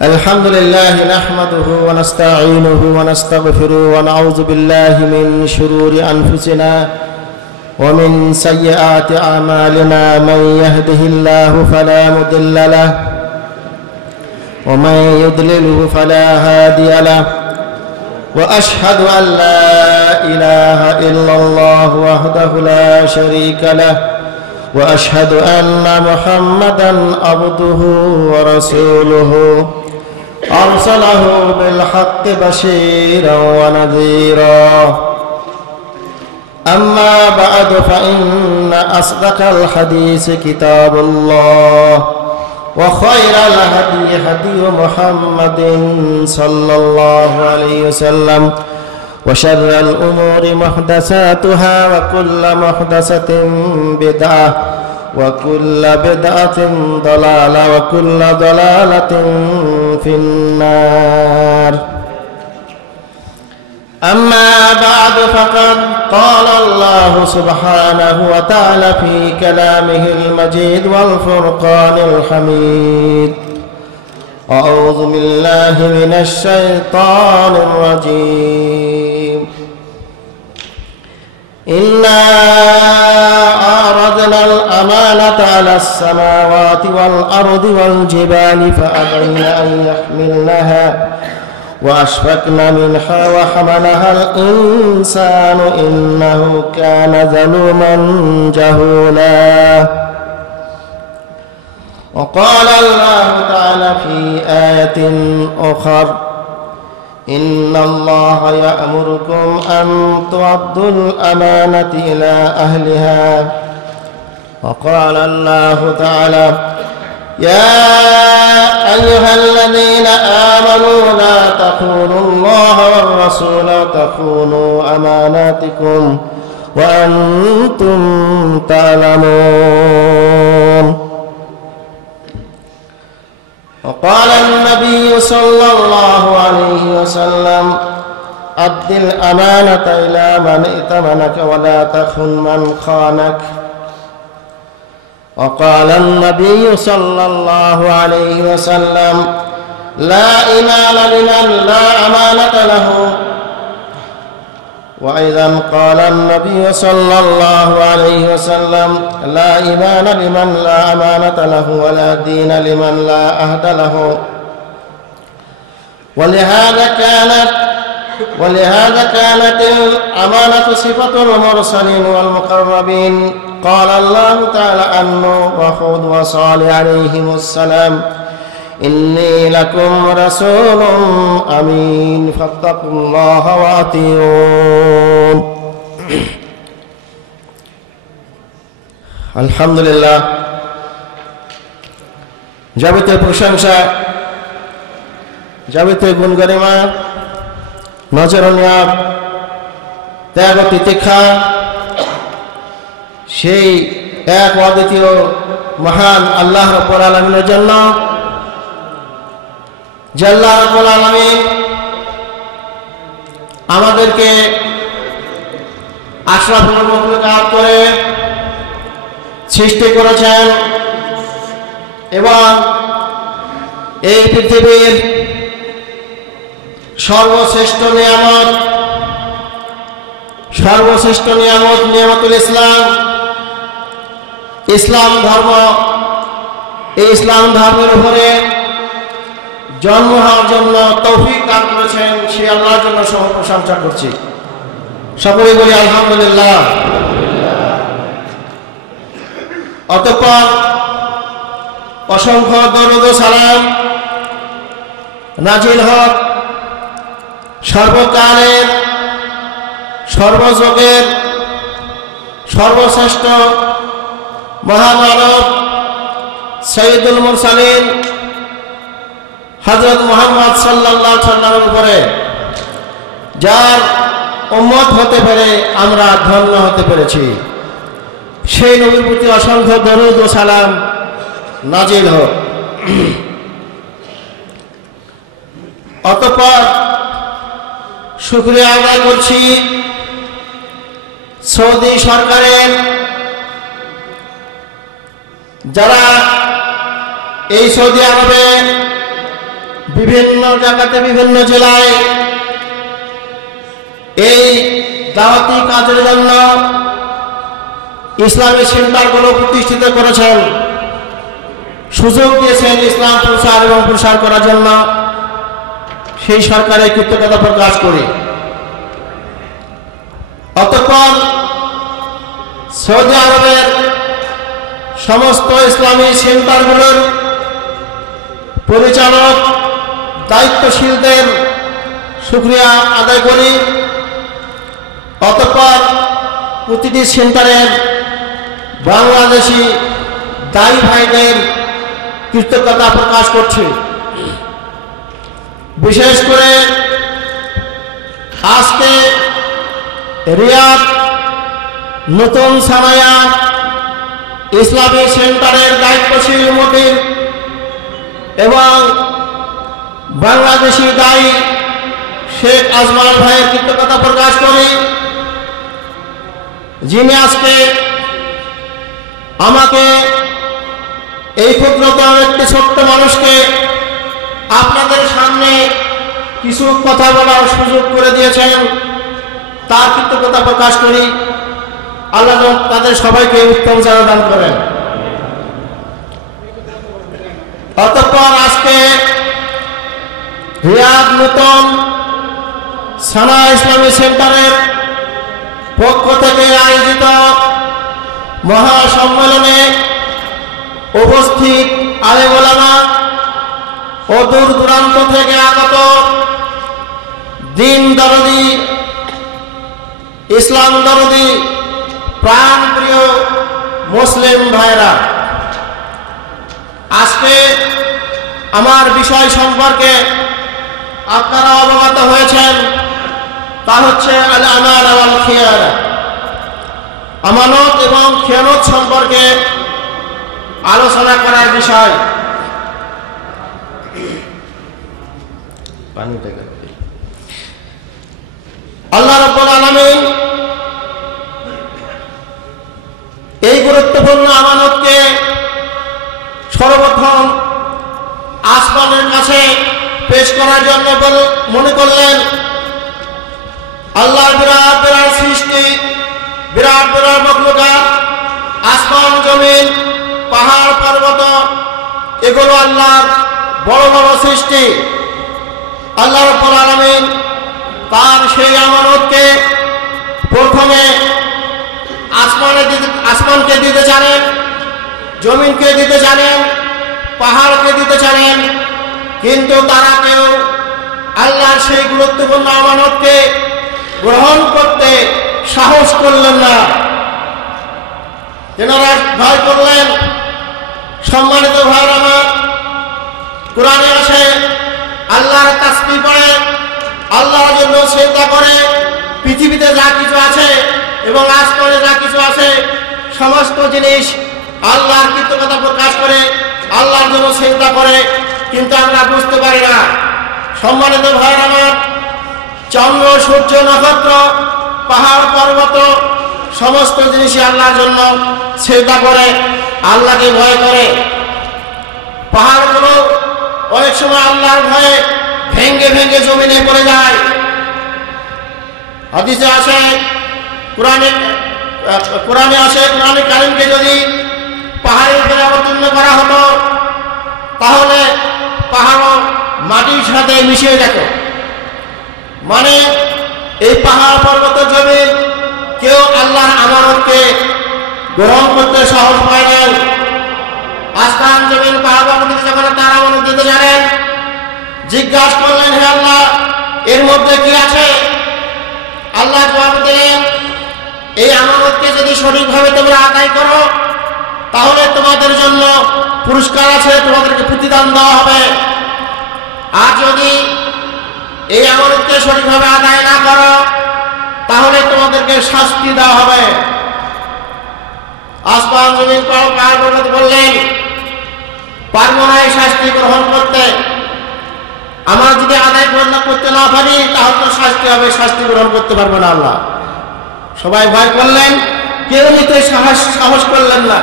الحمد لله نحمده ونستعينه ونستغفره ونعوذ بالله من شرور أنفسنا ومن سيئات أعمالنا من يهده الله فلا مضل له ومن يضلله فلا هادي له وأشهد أن لا إله إلا الله وحده لا شريك له وأشهد أن محمدًا عبده ورسوله أرسله بالحق بشيرًا ونذيرًا أما بعد فإن أصدق الحديث كتاب الله وخير الهدي هدي محمد صلى الله عليه وسلم وشر الأمور محدثاتها وكل محدثة بدعة وكل بدعة ضلالة وكل ضلالة في النار أما بعد فقد قال الله سبحانه وتعالى في كلامه المجيد والفرقان الحميد أعوذ بالله من الشيطان الرجيم إنا عرضنا الأمانة على السماوات والأرض والجبال فأبين أن يحملنها وأشفقن منها وحملها الإنسان إنه كان ظلوما جهولا وقال الله تعالى في آية أخرى إن الله يأمركم أن تؤدوا الأمانة إلى أهلها وقال الله تعالى يا أيها الذين آمنوا لا تخونوا الله والرسول وتخونوا أماناتكم وأنتم تعلمون وقال النبي صلى الله عليه وسلم أد الأمانة إلى من ائتمنك ولا تخن من خانك وقال النبي صلى الله عليه وسلم لا إيمان لمن لا أمانة له وأيضا قال النبي صلى الله عليه وسلم لا إيمان لمن لا أمانة له ولا دين لمن لا عهد له ولهذا كانت الأمانة صفة المرسلين والمقربين قال الله تعالى عن نوح وهود وصالح عليهم السلام إني لكم رسول أمين فاتقوا الله وأطيعون الحمد لله যাবতীয় প্রশংসা যাবতীয় গুণ গরিমা নজর নিয়াব ত্যাগ তিতিক্ষা সেই এক অদ্বিতীয় মহান আল্লাহ রাব্বুল আলামিনের জন্য যে আল্লাহ রাব্বুল আলামিন আমাদেরকে আশরাফুল মাখলুকাত করে সৃষ্টি করেছেন এবং এই পৃথিবীর সর্বশ্রেষ্ঠ নিয়ামত নিয়ামতুল ইসলাম ধর্ম এই ইসলাম ধর্মের উপরে জন্ম হওয়ার জন্য তৌফিক দান করেছেন সেই আল্লাহর জন্য সহ প্রশংসা করছি সকলেই বলি আলহামদুলিল্লাহ অতঃপর অসংখ্য দরুদ ও সালাম নাজিল হক সর্বকালের সর্বযুগের সর্বশ্রেষ্ঠ মহামানব সৈয়দুল মুরসালিন হযরত মুহাম্মদ সাল্লাল্লাহু আলাইহি ওয়াসাল্লামের উপরে যার উম্মত হতে পেরে আমরা ধন্য হতে পেরেছি সেই নবীর প্রতি অসংখ্য দরুদ ও সালাম নাজিল হোক অতঃপর শুকরিয়া আদায় করছি সৌদি সরকারের যারা এই সৌদি আরবে বিভিন্ন জায়গাতে বিভিন্ন জেলায় এই দাওয়াতি কাজের জন্য ইসলামী সেন্টারগুলো প্রতিষ্ঠিত করেছেন, সুযোগ দিয়েছেন ইসলাম প্রচার এবং প্রসার করার জন্য। সেই সরকারের কৃতজ্ঞতা প্রকাশ করি। অতঃপর সৌদি আরবের সমস্ত ইসলামী সেন্টারগুলোর পরিচালক দায়িত্বশীলদের শুকরিয়া আদায় করি। অতঃপর প্রতিটি সেন্টারের বাংলাদেশি দায়ী ভাইদের কৃতজ্ঞতা প্রকাশ করছি। বিশেষ করে আজকে রিয়াদ নতুন সানায়া ইসলামী সেন্টারের দায়িত্বশীল মতির এবং বাংলাদেশি দায়ী শেখ আজমাল ভাইয়ের কৃতজ্ঞতা প্রকাশ করি, যিনি আজকে আমাকে এই ক্ষুদ্রতম একটি ছোট্ট মানুষকে আপনাদের সামনে কিছু কথা বলার সুযোগ করে দিয়েছেন। তার কৃতজ্ঞতা প্রকাশ করি। আল্লাহ তাদের সবাইকে উত্তম জানা দান করেন। অতঃপর আজকে রিয়াদ নতুন সানা ইসলামী সেন্টারের পক্ষ থেকে আয়োজিত মহাসম্মেলনে উপস্থিত আলেম ওলামা ও দূর দূরান্ত থেকে আগত দিন দরদি, ইসলাম দরদি, প্রাণ প্রিয় মুসলিম ভাইরা, আজকে আমার বিষয় সম্পর্কে আপনারা অবগত হয়েছেন। তা হচ্ছে আল আমানা ওয়াল খিয়ানা, আমানত এবং খেয়ানত সম্পর্কে আলোচনা করার বিষয়। আল্লাহ রাব্বুল আলামিন এই গুরুত্বপূর্ণ আমানতকে সর্বপ্রথম আসমানের কাছে পেশ করার জন্য মনে করলেন। আল্লাহর বিরাট বিরাট সৃষ্টি, বিরাট বিরাট মখলুকাত, আসমান জমিন, পাহাড় পর্বত, এগুলো আল্লাহর বড় বড় সৃষ্টি। আল্লাহ রাব্বুল আলামিন তার সেই আমানতকে প্রথমে আসমানকে দিতে জানেন, জমিনকে দিতে জানেন, পাহাড়কে দিতে জানেন, কিন্তু তারা কেউ আল্লাহর সেই গুরুত্বপূর্ণ আমানতকে গ্রহণ করতে সাহস করলেন না। তেনারা ভয় করলেন। সম্মানিত ভাইরা আমার, কোরআনে আসে আল্লাহর তাসবিহ পড়ে, আল্লাহর জন্য সিজদা করে, পৃথিবীতে যা কিছু আছে এবং আসমানে যা কিছু আছে সমস্ত জিনিস আল্লাহর কৃতজ্ঞতা প্রকাশ করে, আল্লাহর জন্য সিজদা করে, কিন্তু আমরা বুঝতে পারি না। সম্মানিত ভাইরা আমার, চন্দ্র, সূর্য, নক্ষত্র, পাহাড় পর্বত সমস্ত জিনিসই আল্লাহর জন্য সিজদা করে, আল্লাহকে ভয় করে। পাহাড়গুলো অনেক সময় আল্লাহর ভয়ে ভেঙ্গে ভেঙ্গে জমিনে পড়ে যায়। হাদিসে আসে, কোরআনে আসে, কোরআনে কারীমকে যদি পাহাড়ের উপরে অবতীর্ণ করা হতো তাহলে পাহাড় মাটির সাথে মিশে যেত। মানে এই পাহাড় পর্বত জমিন কেউ আল্লাহর আমানতকে গ্রহণ করতে সাহস পায় না। আসমান জমিন পাহাড় পর্বত যখন তার আমানত দিতে জানেন, জিজ্ঞাসা করলেন, হে আল্লাহ, এর মধ্যে কি আছে? আল্লাহ জবাব দিলেন, এই আমানতকে যদি সঠিকভাবে তোমরা আদায় করো তাহলে তোমাদের জন্য পুরস্কার আছে, তোমাদেরকে প্রতিদান দেওয়া হবে। আর যদি এই আমানতকে সঠিকভাবে আদায় না করো তাহলে তোমাদেরকে শাস্তি দেওয়া হবে। আসমান জমিন পাহাড় পর্বত বললেন, পারবো না এই শাস্তি গ্রহণ করতে। আমরা যদি আদায় করতে না পারি তাহলে তো শাস্তি হবে, শাস্তি গ্রহণ করতে পারবো না আল্লাহ। সবাই ভয় করলেন, কেউ নিতে সাহস করলেন না।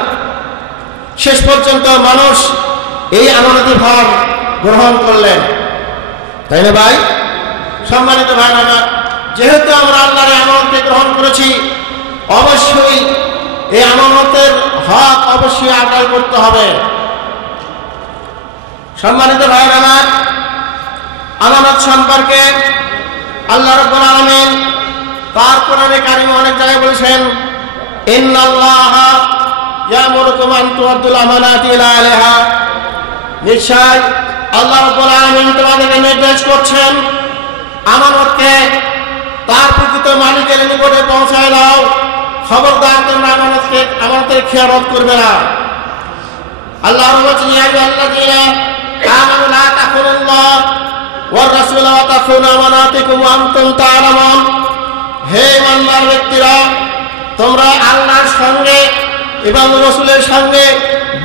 শেষ পর্যন্ত মানুষ এই আমানতের ভার গ্রহণ করলেন, তাই না ভাই? সম্মানিত ভাই আমার, যেহেতু আমরা আল্লাহর আমানতকে গ্রহণ করেছি, অবশ্যই এই আমানতের হক অবশ্যই আদায় করতে হবে। সম্মানিত ভাই আমার, আমানত সম্পর্কে আল্লাহ রাব্বুল আলামিন তার কোরআনে কারিমে অনেক জায়গায় বলেছেন, ইন্নাল্লাহা ইয়ামুরুকুম আন তুআদ্দুল আমানাতি ইলা আহলিহা, নিশ্চয় আল্লাহ রাব্বুল আলামিন তোমাদেরকে নির্দেশ করছেন আমানতকে তার প্রকৃত মালিকের নিকটে পৌঁছায় দাও। খবরদার তোমরা আমানতের খেয়ানত করবে না। আল্লাহ বলেছেন, ইয়া আইয়ুহাল্লাযীনা আমানু লা তাখুনুল্লাহ ওয়ার রাসূলা ওয়া তাখুনু আমানাতিকুম ওয়া আনতুম তা'লামুন। হে ঈমানদার ব্যক্তিরা, তোমরা আল্লাহর সঙ্গে এবং রাসূলের সঙ্গে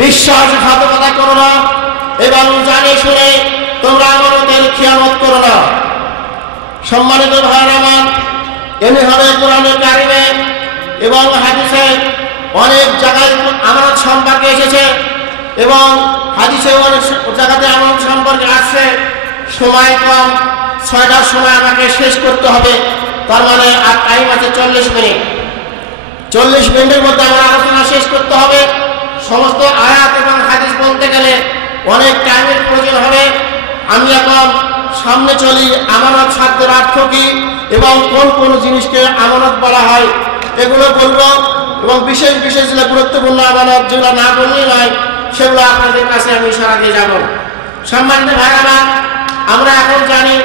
বিশ্বাসঘাতকতা করো না এবং জানে শুনে তোমরা আমানতের খেয়ানত করো না। সম্মানিত ভাইরা আমার, এমনিভাবে কোরআনে কারিমে এবং হাদিসে অনেক জায়গায় আমানত সম্পর্কে এসেছে এবং হাদিসে অনেক জায়গাতে আমানত সম্পর্কে আসছে। সময় কম, 6টার সময় আমাকে শেষ করতে হবে, তার মানে আর টাইম আছে 40 মিনিট। 40 মিনিটের মধ্যে আমার আলোচনা শেষ করতে হবে। সমস্ত আয়াত এবং হাদিস বলতে গেলে অনেক টাইমের প্রয়োজন হবে। আমি এখন সামনে চলি, আমানত শব্দের অর্থ কি এবং কোন কোন জিনিসকে আমানত বলা হয় এগুলো বলবো, এবং বিশেষ বিশেষ যেগুলো গুরুত্বপূর্ণ আমানত, যেগুলো না বললেই নয়, সেগুলো আপনাদের কাছে আমি ইশারা দিয়ে যাব। সম্মানিত ভাইরা, আমরা এখন জানি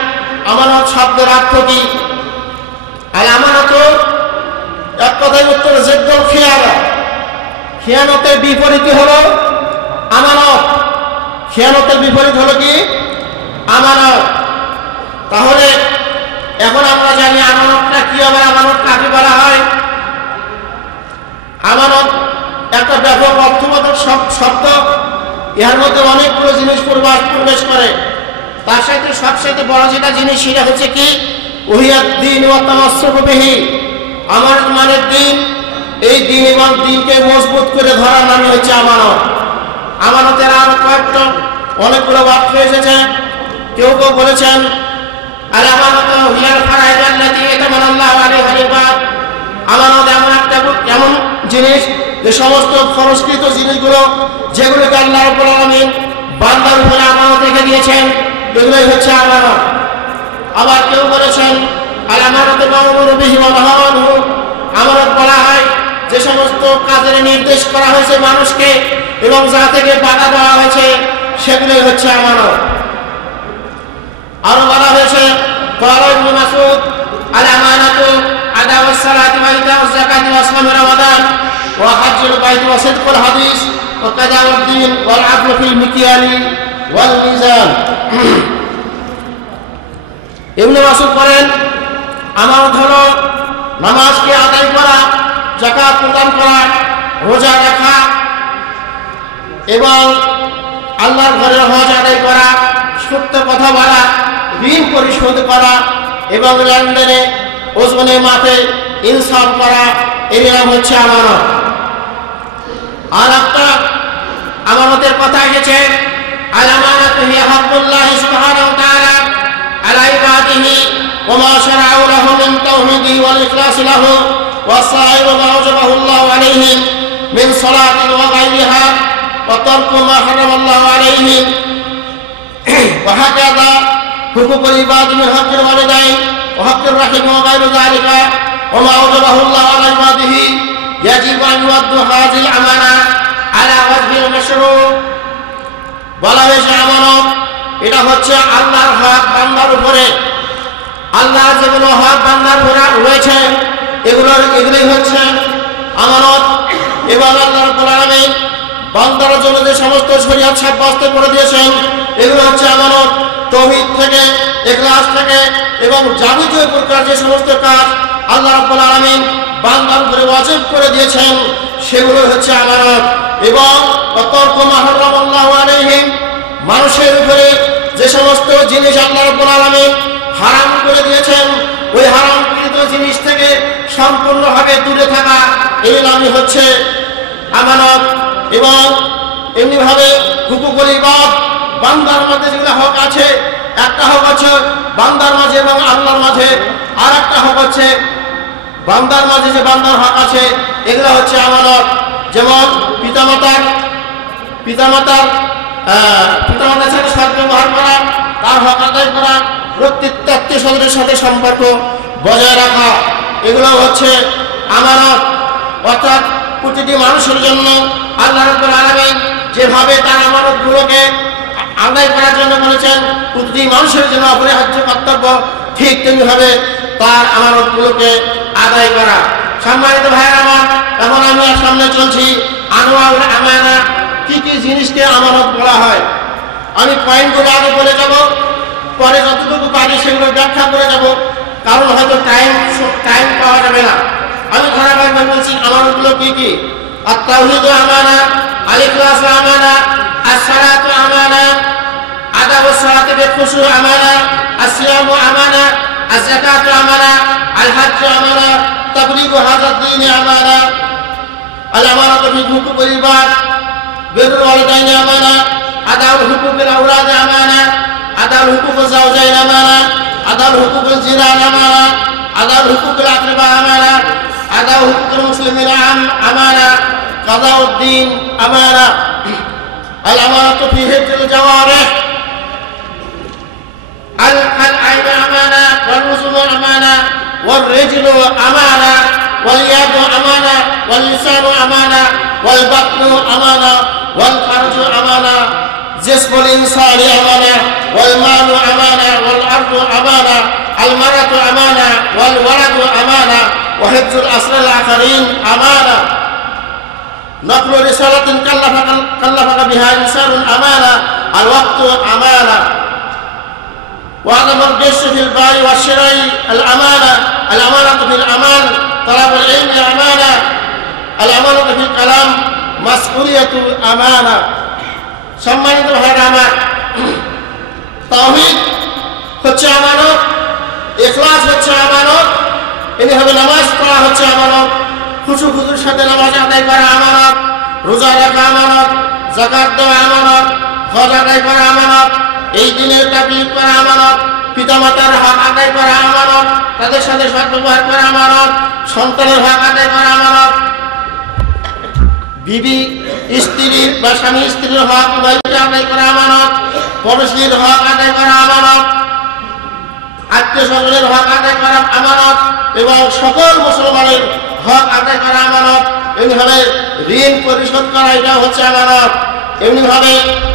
আমানত শব্দের অর্থ কি। আর আমানত এক কথায় উত্তর জিদ্দুল খিয়ানা, খিয়ানতের বিপরীত হলো আমানত। খিয়ানতের বিপরীত হলো কি? আমানত। তাহলে এখন আমরা জানি আমানতটা কি, আবার আমানত কাকে বলা হয়। আমানত একটা ব্যাপক অর্থবোধক শব্দ, এর মধ্যে অনেকগুলো জিনিস প্রবেশ করে। তার সাথে সবসাথে বড় যেটা জিনিস সেটা হচ্ছে কি, ওহিয়াদ দ্বীন ওয়া তামাসসুকু বিহি, আমানত মানে দ্বীন। এই দ্বীন এবং দ্বীনকে মজবুত করে ধরার নাম হচ্ছে আমানত। আমানতের আরো কয়েকটা অনেকগুলো বাক্য এসেছে। কেউ কেউ বলেছেন, আল আমানাতু হিয়াল ফারাইদ আল্লাতী ইয়াতামান্নাল্লাহু আলাইহা লিল-ইবাদ, আমানত এমন জিনিস যে সমস্ত ফরজকৃত জিনিসগুলো যেগুলোকে আল্লাহ রাব্বুল আলামিন বান্দার উপরে আমানত রেখে দিয়েছেন, এগুলোই হচ্ছে আমানত। আবার কেউ বলেছেন, আল আমানাতু মা'মুরু বিহি ওয়া নাহা আনহু, আমানত বলা হয় যে সমস্ত কাজের নির্দেশ করা হয়েছে মানুষকে এবং যা থেকে বাধা দেওয়া হয়েছে সেগুলোই হচ্ছে আমানত। আরো বলা হয়েছে, ক্বালা ইবনে মাসউদ, আল আমানাতু আদাউস সালাতি ওয়া ইতাউজ যাকাতি ওয়া সাওম রমাদান ওয়া হজ্জুল বাইত ওয়া সিদকুল হাদিস ওয়া কাদাউদ দ্বীন ওয়াল আদলু ফিল মিকিয়ালি ওয়াল মিজান। ইবনে মাসউদ বলেন, আমানত হলো নামাজকে আদায় করা, যাকাত প্রদান করা, রোজা রাখা এবং আল্লাহর ঘরের হজ আদায় করা, সত্য কথা বলা, ঋণ পরিশোধ করা এবং লেনদেনে ওজনে মাপে ইনসাফ করা, এর নাম হচ্ছে আমানত। আর একটা আমানতের কথা এসেছে, আল আমানাতু হিয়া হাক্কুল্লাহি সুবহানাহু ওয়া তাআলা আলা ইবাদিহি ওয়া মা শারা'উ লাহু মিন তাওহীদি ওয়াল ইখলাসি লাহু ওয়া সাইরু মা ওয়াজাবাহু আল্লাহু আলাইহিম মিন সালাতিন ওয়া গায়রিহা ওয়া তারকু মা হারামাল্লাহু আলাইহিম ওয়া হাকাযা হুকুকুল ইবাদি মিন হাক্কিল ওয়ালিদাইন ওয়া হাক্কির রাহিম ওয়া গায়রু যালিকা ওয়া মা ওয়াজাবাহু আল্লাহু আলা ইবাদিহি ইয়াজিবু আন ইউআদ্দু হাযিল আমানা আলা ওয়াজহিল মাশরু। বলা হয়েছে আমানত এটা হচ্ছে আল্লাহর হক বান্দার উপরে। আল্লাহর যেগুলো হক বান্দার উপরে রয়েছে এগুলোই হচ্ছে আমানত। এবং আল্লাহ রাব্বুল আলামিন বান্দার জন্য যে সমস্ত শরীয়ত সাব্যস্ত করে দিয়েছেন এগুলো হচ্ছে আমানত। তাওহীদ থেকে, ইখলাস থেকে এবং যাবতীয় প্রকার যে সমস্ত কাজ আল্লাহ রাব্বুল আলামিন বান্দার উপরে ওয়াজিব করে দিয়েছেন সেগুলো হচ্ছে আমানত। এবং তারকু মা হারামাল্লাহু আলাইহিম, মানুষের উপরে যে সমস্ত জিনিস আল্লাহ রাব্বুল আলামিন হারাম করে দিয়েছেন ওই হারামকৃত জিনিস থেকে সম্পূর্ণভাবে দূরে থাকা, এই নামই হচ্ছে আমানত। এবং এমনিভাবে হুকুকুল ইবাদ বান্দার মধ্যে যেগুলো হক আছে, একটা হক হচ্ছে বান্দার মাঝে এবং আল্লাহর মাঝে, আর একটা হক হচ্ছে বান্দার মাঝে যে বান্দার হক আছে এগুলো হচ্ছে আমানত। যেমন পিতামাতার সাথে সদ্ব্যবহার করা, তার হক আদায় করা, প্রত্যেক আত্মীয় স্বজনের সাথে সম্পর্ক বজায় রাখা, এগুলো হচ্ছে আমানত। অর্থাৎ প্রতিটি মানুষের জন্য আল্লাহ রাব্বুল আলামিন যেভাবে তার আমানতগুলোকে আদায় করার জন্য বলেছেন, প্রতিটি মানুষের জন্য অপরিহার্য কর্তব্য, ঠিক তেমনিভাবে তার আমানতগুলোকে আদায় করা। সম্মানিত ভাইয়ের আমার, এখন আমি সামনে চলছি আনওয়াউল আমানা, কি কি জিনিসকে আমানত বলা হয়। আমি পয়েন্টগুলো আগে বলে যাব, পরে যতটুকু পারি সেগুলো ব্যাখ্যা করে যাব, কারণ হয়তো টাইম পাওয়া যাবে না। আমি ধারাবাহিকভাবে বলছি আমানতগুলো কি কি। আত-তাওহীদ আমানা, আল-ইখলাস আমানা, আস-সালাত আমানা, আদাবুস সালাতি বিল-খুশু আমানা, আস-সিয়াম আমানা, আজ-যাকাত আমানা, আল-হজ্জ আমানা, তাবলীগু হাযা দ্বীন আমানা, আল-আমানাতু ফি হুকুকিল ইবাদ, বিররুল ওয়ালিদাইনি আমানা, আদাউল হুকুকিল আওলাদ আমানা, আদাউল হুকুকুল যাওজাইন আমানা, আদাউল হুকুকুল জিরান আমানা, আদাউল হুকুকুল আকরাবা আমানা, আদাউ হুকুকুল মুসলিমিন আমানা, কাদাউদ্দিন আমানা, আল আমানাতু ফি হিফযিল জাওয়ারিহ, আল আইন আমানা, ওয়াল উযুন আমানা, ওয়াল রিজলু আমানা, ওয়াল ইয়াদু আমানা, ওয়াল লিসানু আমানা, ওয়াল বাতনু আমানা, ওয়াল ফারজু আমানা, জিসমুল ইনসানি আমানা, ওয়াল মালু আমানা, ওয়াল আরদু আমানা, আল মারাতু আমানা, ওয়াল ওয়ালাদু আমানা, ওয়া হিফযুল আসরাল আখারিন আমানা, নকলু রিসালাতিন কাল্লাফাকা বিহা ইনসানুন আমানা, আল ওয়াক্তু আমানা, ওয়া আদামুল গিশ ফিল বাই ওয়াশ শিরাই আল আমানা, আল আমানাতু ফিল আমাল, তালাবুল ইলমি আমানা, আল আমানাতু ফিল কালাম, মাসউলিয়াতুল আমানা। সম্মানিত ভাইরা আমার, তাওহীদ হচ্ছে আমানত, ইখলাস হচ্ছে আমানত, এইভাবে নামাজ পড়া হচ্ছে আমানত, খুশুর সাথে নামাজ আদায় করা আমানত, রোজা রাখা আমানত, যাকাত দেওয়া আমানত, হজ আদায় করা আমানত, এই দিনের তাবলীগ করা আমানত, পিতামাতার হক আদায় করা আমানত, তাদের সাথে সদ্ব্যবহার করা আমানত, সন্তানের হক আদায় করা আমানত, বিবি স্ত্রীর বা স্বামী স্ত্রীর হক আদায় করা আমানত, পড়োশীর হক আদায় করা আমানত, আত্মীয় স্বজনের হক আদায় করা আমানত, এবং সকল মুসলমানের হক আদায় করা আমানত। এমনিভাবে ঋণ পরিশোধ করা, এটা হচ্ছে আমানত। এমনিভাবে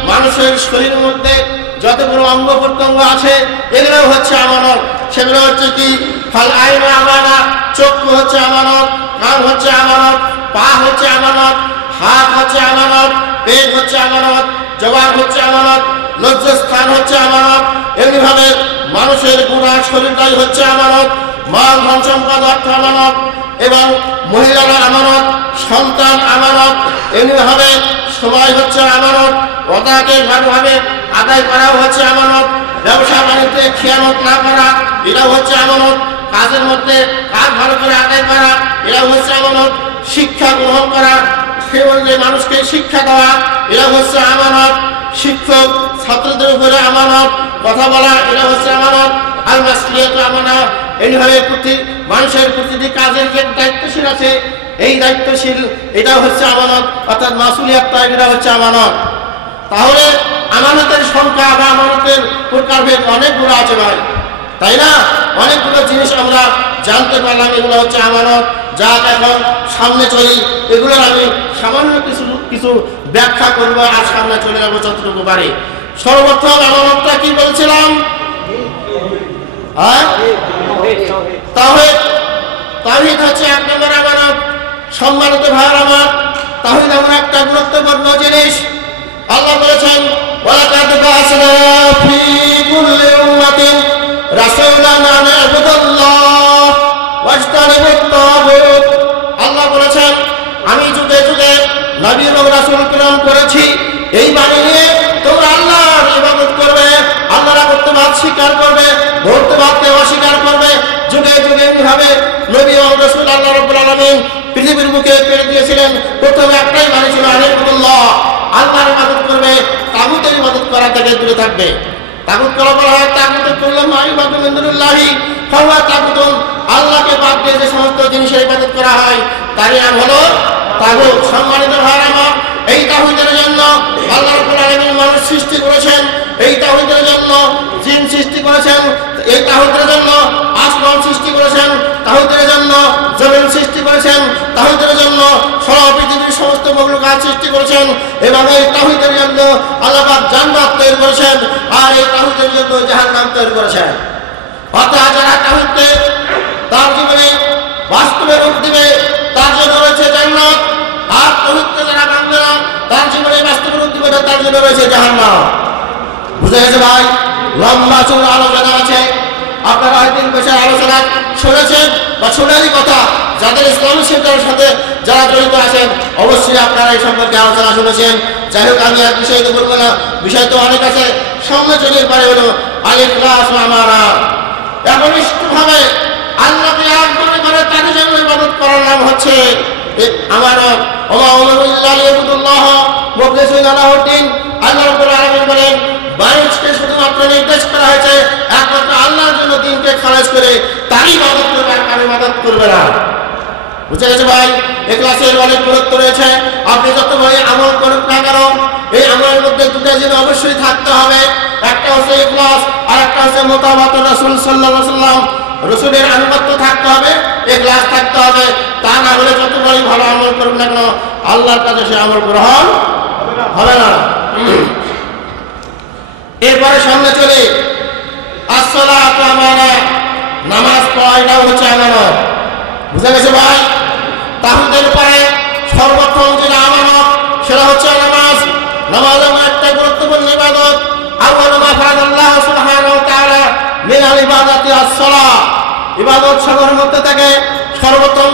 মানুষের শরীরের মধ্যে যতগুলো অঙ্গ প্রত্যঙ্গ আছে এগুলো হচ্ছে আমানত। সেগুলো হচ্ছে কি, ফাল আইন আমানা, চক্ষু হচ্ছে আমানত, কান হচ্ছে আমানত, পা হচ্ছে আমানত, হাত হচ্ছে আমানত, পেট হচ্ছে আমানত, জবান হচ্ছে আমানত, লজ্জাস্থান হচ্ছে আমানত। এমনিভাবে মানুষের পুরা শরীরটাই হচ্ছে আমানত, মাল ধন সম্পদ অর্থ আমানত, এবং মহিলারা আমানত, সন্তান আমানত। এমনিভাবে সময় হচ্ছে আমানত, ওটাকে ভালোভাবে আদায় করাও হচ্ছে আমানত। ব্যবসা বাণিজ্যে খেয়ানত না করা, এটাও হচ্ছে আমানত। কাজের মধ্যে কাজ ভালো করে আদায় করা, এটাও হচ্ছে আমানত। শিক্ষা গ্রহণ করা, সে অনুযায়ী মানুষকে শিক্ষা দেওয়া, এটা হচ্ছে আমানত। শিক্ষক ছাত্রদের উপরে আমানত, কথা বলা, এটা হচ্ছে আমানত। আল মাসউলিয়াতু আমানা, এইভাবে মানুষের প্রতিটি কাজের যে দায়িত্বশীল আছে, এই দায়িত্বশীল এটা হচ্ছে আমানত, অর্থাৎ মাসউলিয়াত, এটা হচ্ছে আমানত। তাহলে আমানতের সংখ্যা বা আমানতের প্রকারভেদ অনেকগুলো আছে ভাই, তাই না? অনেকগুলো জিনিস আমরা জানতে পারলাম, এগুলো হচ্ছে আমানত। যা এখন সামনে চলি, এগুলোর আমি সামান্য কিছু ব্যাখ্যা করবো, আর সামনে চলে যাবো যতটুকু পারি। সর্বপ্রথম আমানতটা কি বলছিলাম? তাওহীদ। তাওহীদ হচ্ছে এক নম্বর আমানত। সম্মানিত ভাইয়ের আমার, তাওহীদ এমন একটা গুরুত্বপূর্ণ জিনিস। আল্লাহ বলেছেন, ওয়ালাকাদ বা'আসনা ফী কুল্লি উম্মাতিন রাসূলান আন ইবুদুল্লাহ ওয়াজতানিবুত তাগুত। আল্লাহ বলেছেন, আমি যুগে যুগে নবী এবং রাসূল প্রেরণ করেছি এই বাণী নিয়ে, তোমরা আল্লাহর ইবাদত করবে, আল্লাহর আবুদবাদ স্বীকার করবে, ভৌতবাদকে অস্বীকার করবে। যুগে যুগে এইভাবে নবী এবং রাসূল আল্লাহ রাব্বুল আলামিন পৃথিবীর বুকে পেরে দিয়েছিলেন। প্রথমে একটাই বাণী ছিল, আনিবুদুল্লাহ, দূরে থাকবে। তাগুতকে বলা হয় তাগুত কুল্লু মা ইউবাদু মিন দুনিল্লাহি ফাহুয়া তাগুতুন, আল্লাহকে বাদ দিয়ে যে সমস্ত জিনিসের ইবাদত করা হয় তারই নাম হলো তাগুত। সম্মানিত ভাইরা আমার, এই তাওহীদের জন্য আল্লাহ রাব্বুল আলামিন মানুষ সৃষ্টি করেছেন, এই তাওহীদের জন্য জিন সৃষ্টি করেছেন, এই তাওহীদের জন্য আসমান সৃষ্টি করেছেন, তাওহীদের জন্য জমিন সৃষ্টি করেছেন, তাওহীদের জন্য সারা পৃথিবীর সমস্ত মখলুকাত সৃষ্টি করেছেন, এবং এই তাওহীদের জন্য আল্লাহ পাক জান্নাত তৈরি করেছেন, আর এই তাওহীদের জন্য জাহান্নাম তৈরি করেছেন। অর্থাৎ যারা তাওহীদকে তার জীবনে বাস্তবে রূপ দিবে তার জন্য রয়েছে জান্নাত, আর তাওহীদকে যারা মানবে না তার জীবনে বাস্তবে রূপ দিবে তার জন্য রয়েছে জাহান্নাম। বুঝে গেছে ভাই? লম্বা চূড়া আলোচনা আছে, আপনারা হয়তো এই বিষয়ে আলোচনা শুনেছেন বা শোনারই কথা। যাদের ইসলামী সেন্টারের সাথে যারা জড়িত আছেন অবশ্যই আপনারা এই সম্পর্কে আলোচনা শুনেছেন। যাই হোক, আমি আর বিষয় তো বলবো না, বিষয় তো অনেক আছে। সামনে চলে পারে হলো আলিফ লাম আমারা একনিষ্ঠভাবে আল্লাহকে এক মনে করে তার জন্য ইবাদত করার নাম হচ্ছে আমানত। ওমা উমিরুল্লাহ লিয়াবুদুল্লাহ মুখলিসিনা লাহুদ্দিন। আল্লাহ রাব্বুল আলামিন বলেন, মানুষকে শুধুমাত্র নির্দেশ করা হয়েছে একমাত্র আল্লাহর জন্য দিনকে খালেজ করে তারই ইবাদত করবে, আর কারো ইবাদত করবে না। বুঝে গেছে ভাই? ইখলাসের অনেক গুরুত্ব রয়েছে। আপনি যত বড় আমল করুন না কেন, এই আমলের মধ্যে দুটো জিনিস অবশ্যই থাকতে হবে। একটা হচ্ছে ইখলাস, আর একটা হচ্ছে মুতাবাআত রাসূল সাল্লাল্লাহু আলাইহি ওয়াসাল্লাম। রাসূলের আনুগত্য থাকতে হবে, ইখলাস থাকতে হবে। তা না হলে যত বড় ভালো আমল করুন না কেন আল্লাহর কাছে সে আমল গ্রহণ হবে না। এরপরে সামনে চলে আসসালাতু আমানা, নামাজ পড়াটাও হচ্ছে আমানত। বুঝা গেছে ভাই? তাওহীদের পরে সর্বপ্রথম যেটা আমানত সেটা হচ্ছে নামাজ। নামাজ এমন একটা গুরুত্বপূর্ণ ইবাদত। আউয়ালু মা ফারাদাল্লাহু সুবহানাহু ওয়া তাআলা মিনাল ইবাদাতি আস-সালাহ। ইবাদত সমূহের মধ্যে থেকে সর্বপ্রথম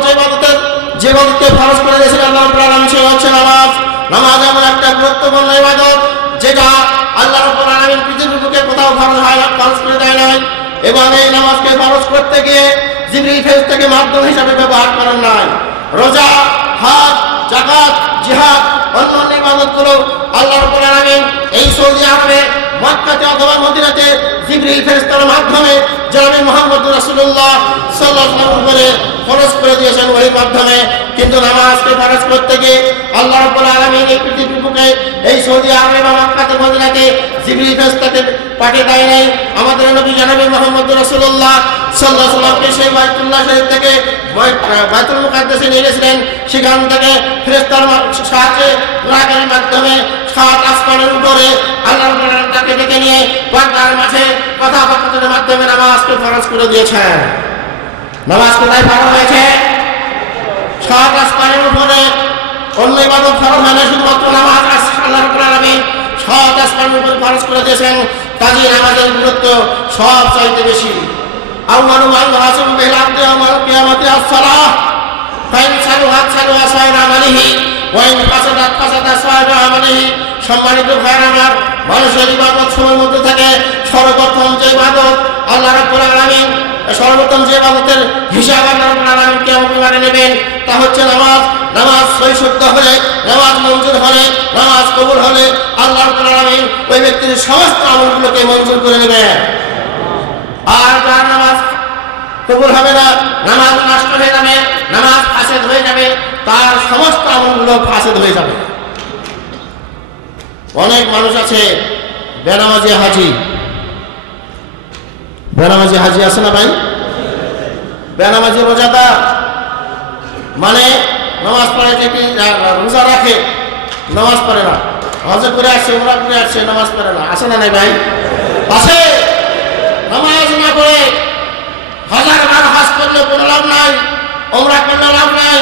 যে ইবাদতকে ফরজ করে দিয়েছেন আল্লাহ রাব্বুল আলামিন সেটা হচ্ছে নামাজ। নামাজ এমন একটা গুরুত্বপূর্ণ ইবাদত যেটা আল্লাহ রাব্বুল আলামিন পৃথিবীর বুকে কোথাও ফরজ করে দেয় নাই, এবং এই নামাজকে ফরজ করতে গিয়ে জিবরিল ফেরেশতাকে মাধ্যম হিসাবে ব্যবহার করেন নাই। রোজা, হজ, যাকাত, জিহাদ, অন্যান্য ইবাদতগুলো আল্লাহ রাব্বুল আলামিন এই সৌদি আরবে মক্কাতে অথবা মদিনাতে জিবরিল ফেরেশতার মাধ্যমে জনাবে মুহাম্মদ রাসূলুল্লাহ সাল্লাল্লাহু আলাইহি ওয়াসাল্লাম ফরজ করে দিয়েছেন ওই মাধ্যমে। কিন্তু নামাজকে ফরজ করতে গিয়ে আল্লাহ রাব্বুল আলামিন এই পৃথিবীর বুকে এই সৌদি আরবে বা মক্কাতে মদিনাতে জিবরিল ফেরেশতাকে পাঠিয়ে দেয় নাই। আমাদের নবী জনাবে মুহাম্মদ রাসূলুল্লাহ সাল্লাল্লাহু আলাইহি ওয়াসাল্লামকে সেই বাইতুল্লাহ শরীফ থেকে বাইতুল মুকাদ্দাসে নিয়ে গেছিলেন। সেখান থেকে ফেরেশতার সাহায্যে বুরাকের মাধ্যমে সাত আসমানের উপরে আল্লাহ রাব্বুল আলামিন তাকে ডেকে নিয়ে পর্দার মাঝে কথাবার্তার মাধ্যমে নামাজকে ফরজ করে দিয়েছেন। নামাজ কোথায় ফরজ হয়েছে? সাত আসমানের উপরে। অন্য ইবাদত ফরজ হয় না, শুধুমাত্র নামাজ আল্লাহ রাব্বুল আলামিন সাত আসমানের উপরে ফরজ করে দিয়েছেন। কাজেই নামাজের গুরুত্ব সব চাইতে বেশি। আউয়ালু মা ইউহাসাবু বিল আবদু ইয়াওমাল কিয়ামাতি আস-সালাহ ফাইন সালুহাত সালুহা সাইরা আমালিহি ওয়া ইন ফাসাদাত ফাসাদা সাইরা আমালিহি। সম্মানিত ভাইরা আমার, মানুষের ইবাদত সময়ের মধ্যে থাকে সর্বপ্রথম যে ইবাদত আল্লাহ রাব্বুল আলামিন সর্বপ্রথম যে ইবাদতের হিসাব আল্লাহ রাব্বুল আলামিন কিয়ামতের মাঠে নেবেন তা হচ্ছে নামাজ। নামাজ সহি শুদ্ধ হলে, নামাজ মঞ্জুর হলে, নামাজ কবুল হলে আল্লাহ রাব্বুল আলামিন ওই ব্যক্তির সমস্ত আমলগুলোকে মঞ্জুর করে নেবেন। আর যার নামাজ কবুল হবে না, নামাজ নষ্ট হয়ে যাবে, নামাজ ফাসেদ হয়ে যাবে, তার সমস্ত আমলগুলো ফাসেদ হয়ে যাবে। অনেক মানুষ আছে বেনামাজি হাজি। বেনামাজি হাজি আছে না ভাই? বেনামাজি রোজাদার মানে নামাজ পড়ে থেকে রোজা রাখে, নামাজ পড়ে না, হজ করে আসছে, উমরা করে আসছে, নামাজ পড়ে না। আছে না নাই ভাই? আছে। নামাজ না পড়ে হাজার বার হজ করলে কোনো লাভ নাই, উমরা করলে লাভ নাই,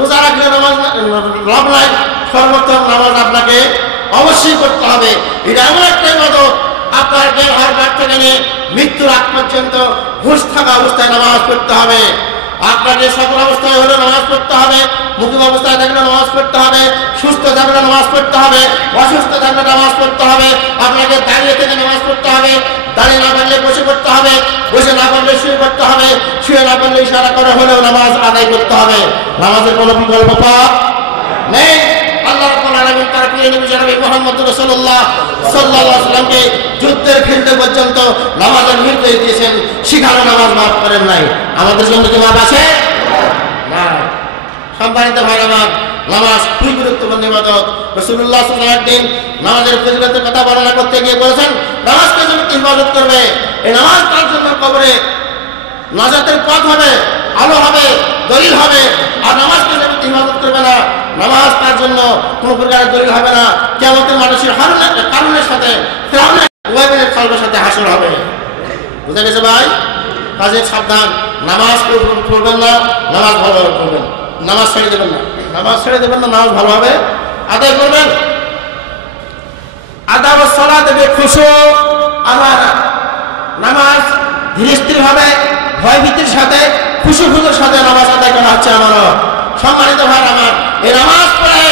রোজা রাখলে নামাজ লাভ নাই। সর্বপ্রথম নামাজ আপনাকে অবশ্যই করতে হবে। এটা এমন একটা ইবাদত, আপনার জ্ঞান হওয়ার পর থেকে নিয়ে মৃত্যুর আগ পর্যন্ত হুঁশ থাকা অবস্থায় নামাজ পড়তে হবে। আপনাকে সকল অবস্থায় হলে নামাজ পড়তে হবে, মুকিম অবস্থায় থাকলে নামাজ পড়তে হবে, সুস্থ থাকলে নামাজ পড়তে হবে, অসুস্থ থাকলে নামাজ পড়তে হবে। আপনাকে দাঁড়িয়ে থেকে নামাজ পড়তে হবে, দাঁড়িয়ে না পারলে বসে পড়তে হবে, বসে না পারলে শুয়ে পড়তে হবে, শুয়ে না পারলে ইশারা করে হলেও নামাজ আদায় করতে হবে। নামাজের কোনো বিকল্প পথ নেই। আল্লাহ রাব্বুল আলামিন তার প্রিয় প্রিয় নবী জনাব মুহাম্মদ রাসূলুল্লাহ সাল্লাল্লাহু আলাইহি ওয়াসাল্লামকে যুদ্ধের ফিল্ডে পর্যন্ত নামাজের নির্দেশ দিয়েছেন, সেখানে নামাজ মাফ করেন নাই। আমাদের জন্য কি মাফ আছে? না। সম্মানিত ভাই আমার, নামাজ খুবই গুরুত্বপূর্ণ ইবাদত। রাসূলুল্লাহ সাল্লাল্লাহু আলাইহি ওয়াসাল্লাম নামাজের ফজিলতের কথা বর্ণনা করতে গিয়ে বলেছেন, নামাজকে যদি ইবাদত করবে, এই নামাজ তার জন্য কবরে নাজাতের পথ হবে, আলো হবে, দলিল হবে। আর নামাজকে যদি ইবাদত করবে না, নামাজ তার জন্য কোনো প্রকারের দলিল হবে না। কিয়ামতের মানুষের কারণের সাথে ফিরআউনের ওয়াইবের খালবের সাথে হাসর হবে। বুঝা গেছে ভাই? কাজে সাবধান, নামাজ পড়বেন না, নামাজ ভালোভাবে পড়বেন, নামাজ ছেড়ে দেবেন না, নামাজ ছেড়ে দেবেন না, নামাজ ভালোভাবে আদায় করবেন। আদাব সালাত বিখুশু, আমার নামাজ ধীরে স্থির ভাবে ভয়ভীতির সাথে খুশুর সাথে নামাজ আদায় করা হচ্ছে। আমারও সম্মানিত ভাই আমার, এই নামাজ পড়ে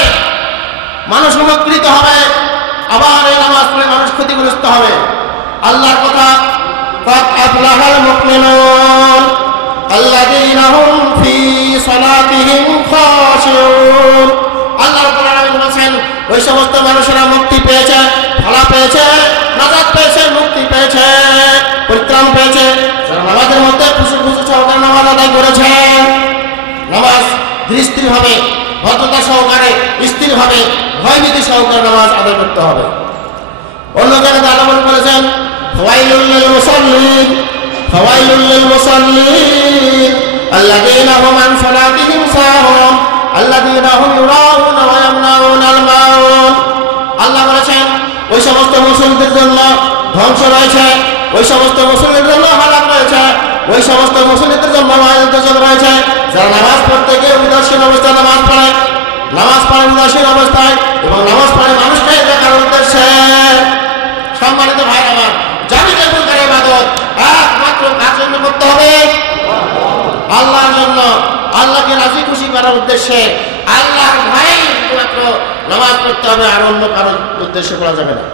মানুষ উপকৃত হবে, আবার এই নামাজ পড়ে মানুষ ক্ষতিগ্রস্ত হবে। আল্লাহর কথা, قد أفلح المؤمنون الذين هم في صلاتهم خاشعون। আল্লাহ রাব্বুল আলামিন বলেন, ওই সমস্ত মানুষেরা মুক্তি পেয়েছে, ফলা পেয়েছে, নাজাত পেয়েছে, মুক্তি পেয়েছে, পরিত্রাণ পেয়েছে, যারা নামাজের মধ্যে খুশু সহকারে নামাজ আদায় করেছে। নামাজ ধীর হবে, ভদ্রতা সহকারে, স্থির হবে, ভয়ভীতি সহকারে নামাজ আদায় করতে হবে। অন্য জায়গায় আল্লাহ বলেছেন, ফাওয়াইলুল লিল মুসাল্লিন, ফাওয়াইলুল লিল মুসাল্লিন আল্লাযীনা হুম আন সালাতিহিম সাহুন আল্লাযীনা হুম ইউরাউনা ওয়া ইয়ামনাউনাল মাউন। আল্লাহ বলেছেন, ওই সমস্ত মুসলিমদের জন্য ধ্বংস রয়েছে, ওই সমস্ত মুসলিমদের জন্য হালাক রয়েছে, ওই সমস্ত মুসলিমদের জন্য আয়াত রয়েছে যারা নামাজ পড়তে গিয়ে উদাসীন অবস্থায় নামাজ পড়ে, নামাজ পড়ে উদাসীন অবস্থায়, এবং নামাজ পড়ে মানুষকে দেখার উদ্দেশ্যে। সম্মানিত ভাই আমার, জানি যে প্রকার ইবাদত একমাত্র কার জন্য করতে হবে? আল্লাহর জন্য, আল্লাহকে রাজি খুশি করার উদ্দেশ্যে, আল্লাহর ভয়ে একমাত্র নামাজ পড়তে হবে, আর অন্য কারোর উদ্দেশ্যে করা যাবে না।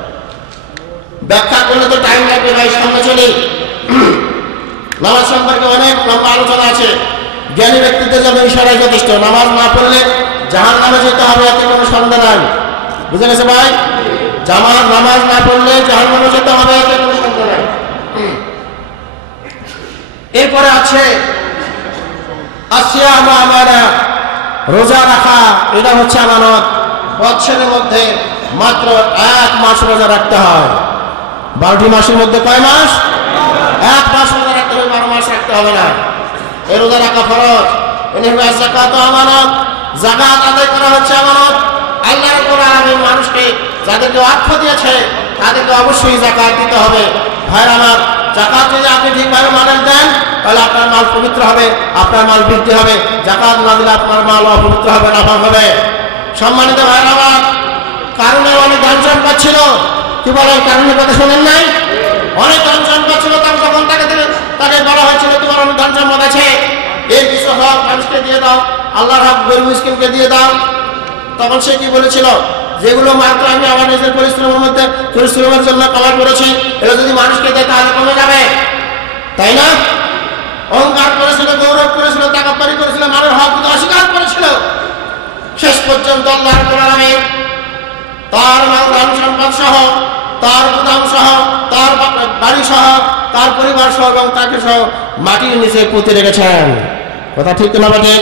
ব্যাখ্যা করলে তো টাইম লাগবে ভাই, সামনে চলি। নামাজ সম্পর্কে অনেক লম্বা আলোচনা আছে, জ্ঞানী ব্যক্তিদের জন্য ইশারাই যথেষ্ট। নামাজ না পড়লে জাহান্নামে যেতে হবে, এতে কোনো সন্দেহ নাই। বুঝে গেছে ভাই? নামাজ না পড়লে জাহান্নামে যেতে হবে, এতে কোনো সন্দেহ নাই। এরপরে আছে আসিয়া আমানা, রোজা রাখা, এটা হচ্ছে আমানত। বছরের মধ্যে মাত্র 1 মাস রোজা রাখতে হয়। 12টি মাসের মধ্যে কয় মাস? 1 মাস রোজা রাখতে হবে, 12 মাস রাখতে হবে না। এই রোজা রাখা ফরজ। যাকাত আমানত, যাকাত আদায় করা হচ্ছে আমানত। আল্লাহ রাব্বুল আলামিন মানুষকে যাদেরকে অর্থ দিয়েছে তাদেরকে অবশ্যই যাকাত দিতে হবে। ভাইরা আমার, যাকাত যদি আপনি ঠিকভাবে মানেন দেন, তাহলে আপনার মাল পবিত্র হবে, আপনার মাল বৃদ্ধি হবে। যাকাত না দিলে আপনার মাল অপবিত্র হবে, নাপাক হবে। সম্মানিত ভাইরা আমার, কারণে অনেক ধন সম্পদ ছিল, কি বলেন? কারণের কথা শোনেন নাই? অনেক ধন সম্পদ ছিল, তখন তাকে বলা হয়েছিল তোমার অনেক ধন সম্পদ আছে, এর কিছু হক মানুষকে দিয়ে দাও, আল্লাহর হক গরিব মিসকিনকে দিয়ে দাও। তখন সে কি বলেছিল? যেগুলো মাত্র আমি আমার নিজের পরিশ্রমের জন্য কামাই করেছি, এগুলো যদি মানুষকে দেয় তাহলে কমে যাবে, তাই না? অহংকার করেছিল, গৌরব করেছিল, তাকাব্বুরি করেছিল, মানুষের হক অস্বীকার করেছিল। শেষ পর্যন্ত আল্লাহ রাব্বুল আলামিন তার ধন সম্পদ সহ, তার গুদাম সহ, তার বাড়ি সহ, তার পরিবার সহ এবং তাকে সহ মাটির নিচে পুঁতে রেখেছেন। কথা ঠিক না বাটে?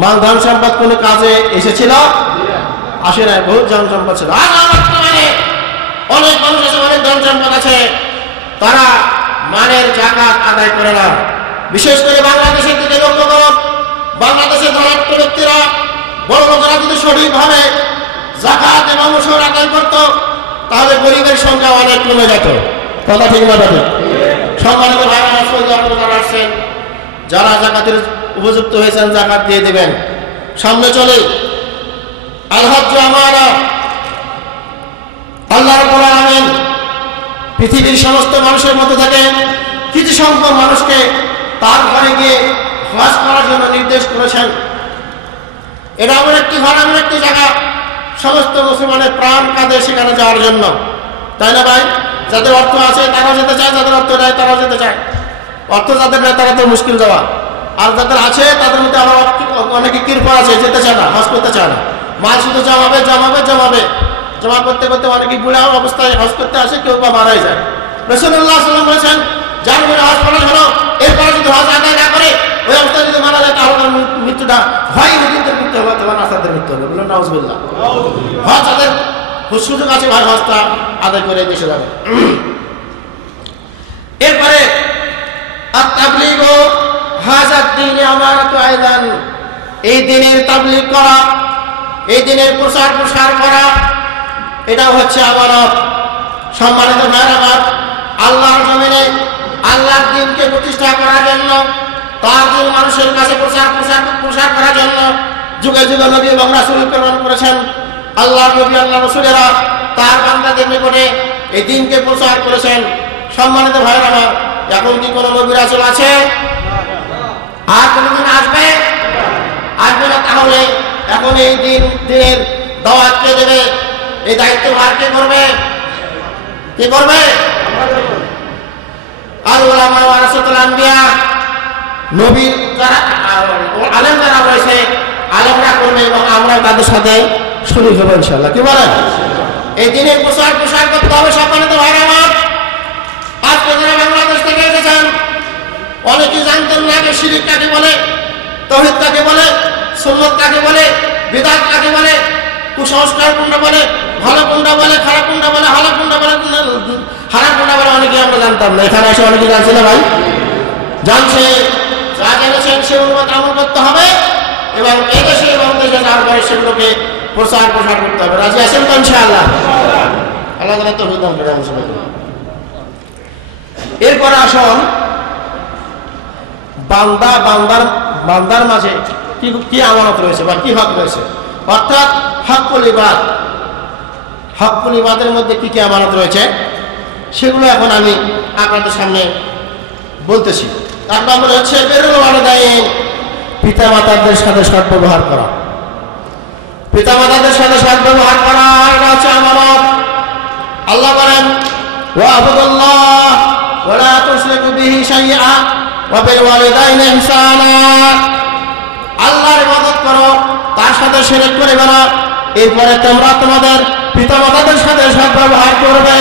মাল ধন সম্পদ কোনো কাজে এসেছিল? আসে নাই। বহুত ধন সম্পদ ছিল। আর বর্তমানে অনেক মানুষ আছে, অনেক ধন সম্পদ আছে, তারা মানের যাকাত আদায় করে না। বিশেষ করে বাংলাদেশের দিকে লক্ষ্য করুন, বাংলাদেশের ধনাঢ্য ব্যক্তিরা, বড় লোকেরা যদি সঠিকভাবে যাকাত এবং ওসর আদায় করত, তাহলে গরিবের সংখ্যা অনেক কমে যেত। কথা ঠিক না বাটে? সম্মানিত ভাই আমার, সৌদি আরব যারা আসছেন, যারা যাকাতের উপযুক্ত হয়েছেন, যাকাত দিয়ে দেবেন। সামনে চলে আল হজ্জ আমানা। আল্লাহ রাব্বুল আলামিন পৃথিবীর সমস্ত মানুষের মধ্যে থেকে কিছু সংখ্যক মানুষকে তার ঘরে গিয়ে হজ করার জন্য নির্দেশ করেছেন। এটা এমন একটি ঘর, এমন একটি জায়গা, সমস্ত মুসলমানের প্রাণ কাঁদে সেখানে যাওয়ার জন্য, তাই না ভাই? যাদের অর্থ আছে তারাও যেতে চায়, যাদের অর্থ নেয় তারাও যেতে চায়। অর্থ যাদের নেয় তারা তো মুশকিল যাওয়া, আর যাদের আছে তাদের মধ্যে আবার অনেকে কৃপা আছে, যেতে চায় না, হজ করতে চায় না। মাল শুধু জমাবে জমাবে জমাবে, জমা করতে করতে অনেকেই বুড়া অবস্থায় হজ করতে আসে, কেউ বা মারাই যায়। রাসূলুল্লাহ সাল্লাল্লাহু আলাইহি ওয়াসাল্লাম বলেছেন যার উপরে হজ ফরজ হলো এরপরে যদি হজ আদায় না করে ওই অবস্থায় যদি মারা যায় তাহলে মৃত্যুটা হয় ইহুদিদের মৃত্যু হবে অথবা নাসারদের মৃত্যু হবে। বললেন নাউজুবিল্লাহ। হজ তাদের সুযোগ আছে ভাই, হজটা আদায় করে দেশে যাবে। এরপরে আত-তাবলীগু হাযা দ্বীনে আমানাতু আইদান, এই দিনের তাবলীগ করা, এই দিনের প্রচার প্রসার করা, এটাও হচ্ছে আমানত। সম্মানিত ভাইরা আমার, আল্লাহর জমিনে আল্লাহর দ্বীনকে প্রতিষ্ঠা করার জন্য, তার দিন মানুষের কাছে প্রসার করার জন্য যুগে যুগে নবী এবং রাসূল প্রেরণ করেছেন। আল্লাহর নবী আল্লাহ রাসূলেরা তার বান্দাদের নিকটে এই দ্বীনকে প্রচার করেছেন। সম্মানিত ভাইরা আমার, এখন কি কোনো নবী রাসূল আছে? আর কোনদিন আসবে? আসবে না। তাহলে এখন এই দিনের দাওয়াত কে দেবে? এই দায়িত্ব আর কে করবে? কে করবে? আর উলামা ওয়ারাসাতুল আম্বিয়া, নবীর যারা আলেম যারা রয়েছে আলেমরা করবে এবং আমরা তাদের সাথে শরীক হবো ইনশাআল্লাহ। কি বলেন? এই দিনের প্রসার করতে হবে। সম্মানিত ভাইরা আমার, আজকে যারা বাংলাদেশ থেকে এসেছেন অনেকেই জানতেন না যে শিরক কাকে বলে, তাওহীদ কাকে বলে, সুন্নাত কাকে বলে, বিদআত কাকে বলে, কুসংস্কার কোনটা বলে, ভালো কোনটা বলে, খারাপ কোনটা বলে, হালাল কোনটা বলে, হারাম কোনটা বলে, অনেকেই আমরা জানতাম না। এখানে এসে অনেকে জানছে না ভাই, জানছে। যা জেনেছেন সেগুলো আমল করতে হবে এবং এদেশে এবং দেশে যাওয়ার পরে সেগুলোকে প্রচার করতে হবে। রাজি আছেন তো ইনশাআল্লাহ? আল্লাহ তাআলা তৌফিক দান করেন সবাইকে। এরপরে আসুন বান্দার মাঝে কি আমানত রয়েছে বা কি হক রয়েছে, অর্থাৎ হকুল ইবাদের মধ্যে কি আমানত রয়েছে সেগুলো এখন আমি আপনাদের সামনে বলতেছি। তার নাম হচ্ছে বিরুল ওয়ালিদাইন, পিতামাতাদের সাথে সদ্ব্যবহার করা। পিতামাতাদের সাথে সদ্ব্যবহার করা এটা হচ্ছে আমানত। আল্লাহ বলেন ওয়া'বুদুল্লাহ ওয়া লা তুশরিকু বিহি শাইআ ওয়া বিল ওয়ালিদাইনি ইহসানা। আল্লাহর ইবাদত করো, তার সাথে শিরক করবে না। এরপরে তোমরা তোমাদের পিতামাতাদের সাথে সদ্ব্যবহার করবে।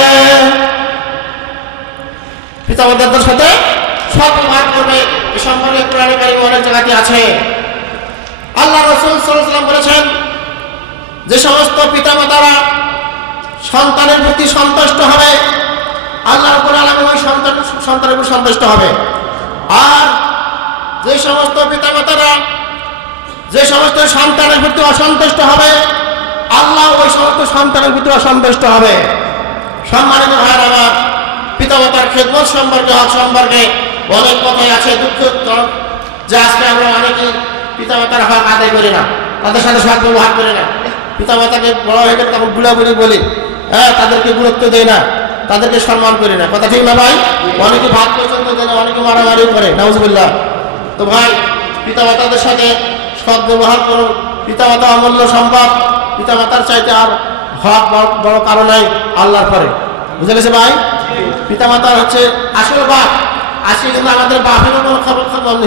পিতামাতাদের সাথে সদ্ব্যবহার করবে। এই সম্পর্কে কোরআনে কারিমে অনেক জায়গাতে আছে। আল্লাহ রাসূল সাল্লাল্লাহু আলাইহি ওয়াসাল্লাম বলেছেন যে সমস্ত পিতামাতারা সন্তানের প্রতি সন্তুষ্ট হবে, আল্লাহ রাব্বুল আলামিন ওই সন্তানের উপর সন্তুষ্ট হবে। আর যে সমস্ত পিতামাতারা যে সমস্ত সন্তানের প্রতি অসন্তুষ্ট হবে, আল্লাহ ওই সমস্ত সন্তানের প্রতি অসন্তুষ্ট হবে। সম্মানিত ভাইরা আমার, পিতামাতার খেদমত সম্পর্কে, হক সম্পর্কে অনেক কথাই আছে। দুঃখজনক যে আজকে আমরা অনেকেই পিতামাতার হক আদায় করি না, তাদের সাথে সদ্ব্যবহার করি না। পিতামাতাকে বড় হয়ে গেলে তখন বুড়াবুড়ি বলি, তাদেরকে গুরুত্ব দেয় না, তাদেরকে সম্মান করি না। কথা ঠিক না ভাই? অনেকে ভাত পর্যন্ত দেয় না, অনেকে মারামারি করে, নাউজুবিল্লাহ। তো ভাই, পিতামাতাদের সাথে সদ্ব্যবহার করুন। পিতামাতা অমূল্য সম্পদ, পিতামাতার চাইতে আর হক বড় কারণ নাই আল্লাহর পরে। বুঝে গেছে ভাই? পিতামাতার হচ্ছে আসল বাপ। আজকে কিন্তু আমাদের বাপেরও কোনো খবর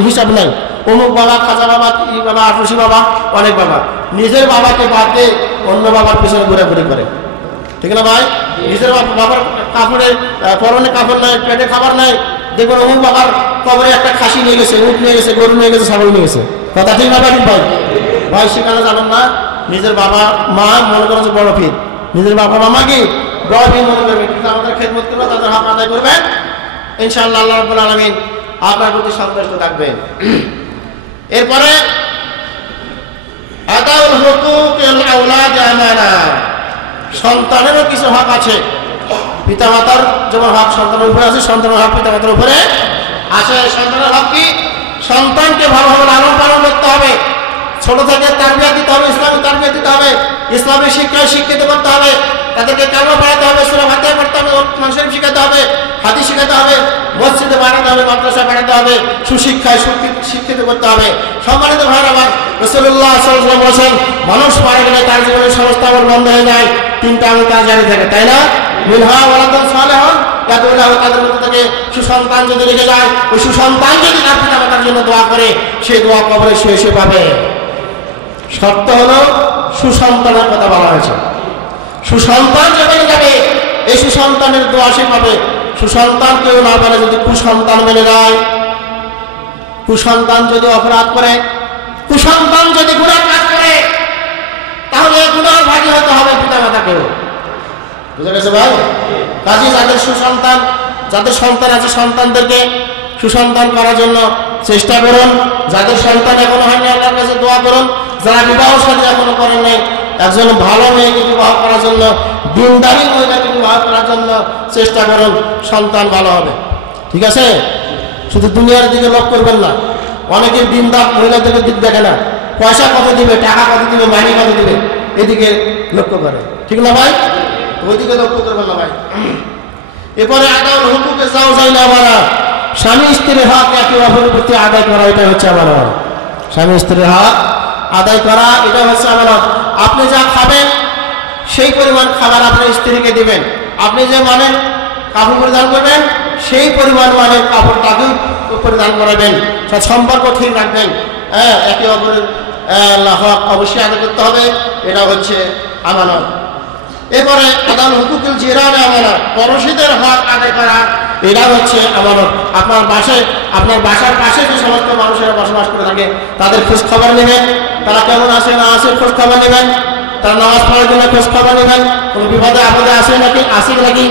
হিসাব নাই। অমুক বাবা, খাজা বাবা, ই বাবা, আটরশি বাবা, অনেক বাবা। নিজের বাবাকে বাদ দিয়ে অন্য বাবার পিছনে ঘুরাঘুরি করে, ঠিক না ভাই? নিজের বাবার কাপড়ে পরনে কাপড় নাই, পেটে খাবার নাই, দেখুন অমুক বাবার কবরে একটা খাসি নিয়ে গেছে, উট নিয়ে গেছে, গরু নিয়ে গেছে, ছাগল নিয়ে গেছে। কথা ঠিক না ভাই? ভাই সেখানে যাবেন না। নিজের বাবা মা মনে করেন বড় ফির, নিজের বাবা মামা কি বড় ফির মনে করবেন। কিন্তু আমাদের খেদমত করবে, তাদের হক আদায় করবেন, ইনশাআল্লাহ আল্লাহ রাব্বুল আলামিন আপনার প্রতি সন্তুষ্ট থাকবেন। এরপরে আদাউল হুকুকিল আওলাদ আমানা, সন্তানেরও কিছু হক আছে। পিতামাতার যেমন হক সন্তানের উপরে আছে, সন্তানের হক পিতামাতার উপরে আছে। সন্তানের হক কি? সন্তানকে ভালোভাবে লালন পালন করতে হবে, ছোট থেকে তারবিয়া দিতে হবে, ইসলামী তারবিয়া দিতে হবে, ইসলামী শিক্ষায় শিক্ষিত করতে হবে, তাদেরকে কালমা পড়াতে হবে, সূরা ফাতিহা পড়তে হবে, কোরআন শরীফ শিখাতে হবে, হাদিস শিখাতে হবে, মসজিদে বানাতে হবে, মাদ্রাসায় বানাতে হবে, সুশিক্ষায় শিক্ষিত করতে হবে। সম্মানিত ভাইরা আমার, রাসূলুল্লাহ সাল্লাল্লাহু আলাইহি ওয়াসাল্লাম বলেছেন মানুষ মারা গেলে তার জীবনের সমস্ত আমল বন্ধ হয়ে যায়, তিনটা আমল তার জারি থাকে, তাই না? মিনহা ওয়ালাদুন সালিহুন ইয়াদউল্লাহু, তাদের মধ্যে থেকে সুসন্তান যদি রেখে যায়, ওই সুসন্তান যদি তার পিতামাতার জন্য দোয়া করে, সেই দোয়া কবরে সে পাবে। শর্ত হলো সুসন্তানের কথা বলা হয়েছে। সুসন্তান যেখানে যাবে এই সুসন্তানের দোয়া সে পাবে। সুসন্তান কেউ না পারে যদি কুসন্তান মেনে নেয়, কুসন্তান যদি অপরাধ করে, কুসন্তান যদি গুনাহ কাজ করে, তাহলে গুনাহ ভাগী হতে হবে পিতা মাতাকেও। বুঝা গেছে ভাই? কাজী যাদের সুসন্তান, যাদের সন্তান আছে সন্তানদেরকে সুসন্তান করার জন্য চেষ্টা করুন। যাদের সন্তান এখনো হয়নি আল্লাহর কাছে দোয়া করুন। যারা বিবাহ সাথে এখনো করেন নাই একজন ভালো মেয়েকে বিবাহ করার জন্য, দিনদারি মহিলাকে বিবাহ করার জন্য চেষ্টা করুন, সন্তান ভালো হবে। ঠিক আছে? শুধু দুনিয়ার দিকে লক্ষ্য করবেন না। অনেকে দিনদার মহিলাদেরকে দিক দেখে না, পয়সা কত দিবে, টাকা কত দিবে, মাইনে কত দিবে, এদিকে লক্ষ্য করে। ঠিক না ভাই? ওইদিকে লক্ষ্য করবেন না ভাই। এরপরে আদাউল হুকুকে যাও যাই না মারা, স্বামী স্ত্রীর হক একে অপরের প্রতি আদায় করা, এটা হচ্ছে আমানত। স্বামী স্ত্রীর হক আদায় করা এটা হচ্ছে আমানত। আপনি যা খাবেন সেই পরিমাণ খাবার আপনার স্ত্রীকে দিবেন। আপনি যে মানের কাপড় পরিধান করবেন সেই পরিমাণ মানের কাপড় তাকে পরিধান করাবেন। সম্পর্ক ঠিক রাখবেন। হ্যাঁ, একে অপরের হক অবশ্যই আদায় করতে হবে, এটা হচ্ছে আমানত। এরপরে আদাউল হুকুকুল জিরানে আমানত, পড়োশীদের হক আদায় করা, এটা হচ্ছে আমানত। আপনার বাসার পাশে যে সমস্ত মানুষেরা বসবাস করে থাকে তাদের খোঁজ খবর নেবেন, তারা কেমন আছে না আছে খোঁজ খবর নেবেন, তারা নামাজ পড়ার জন্য খোঁজ খবর নেবেন, কোনো বিপদে আপদে আসে নাকি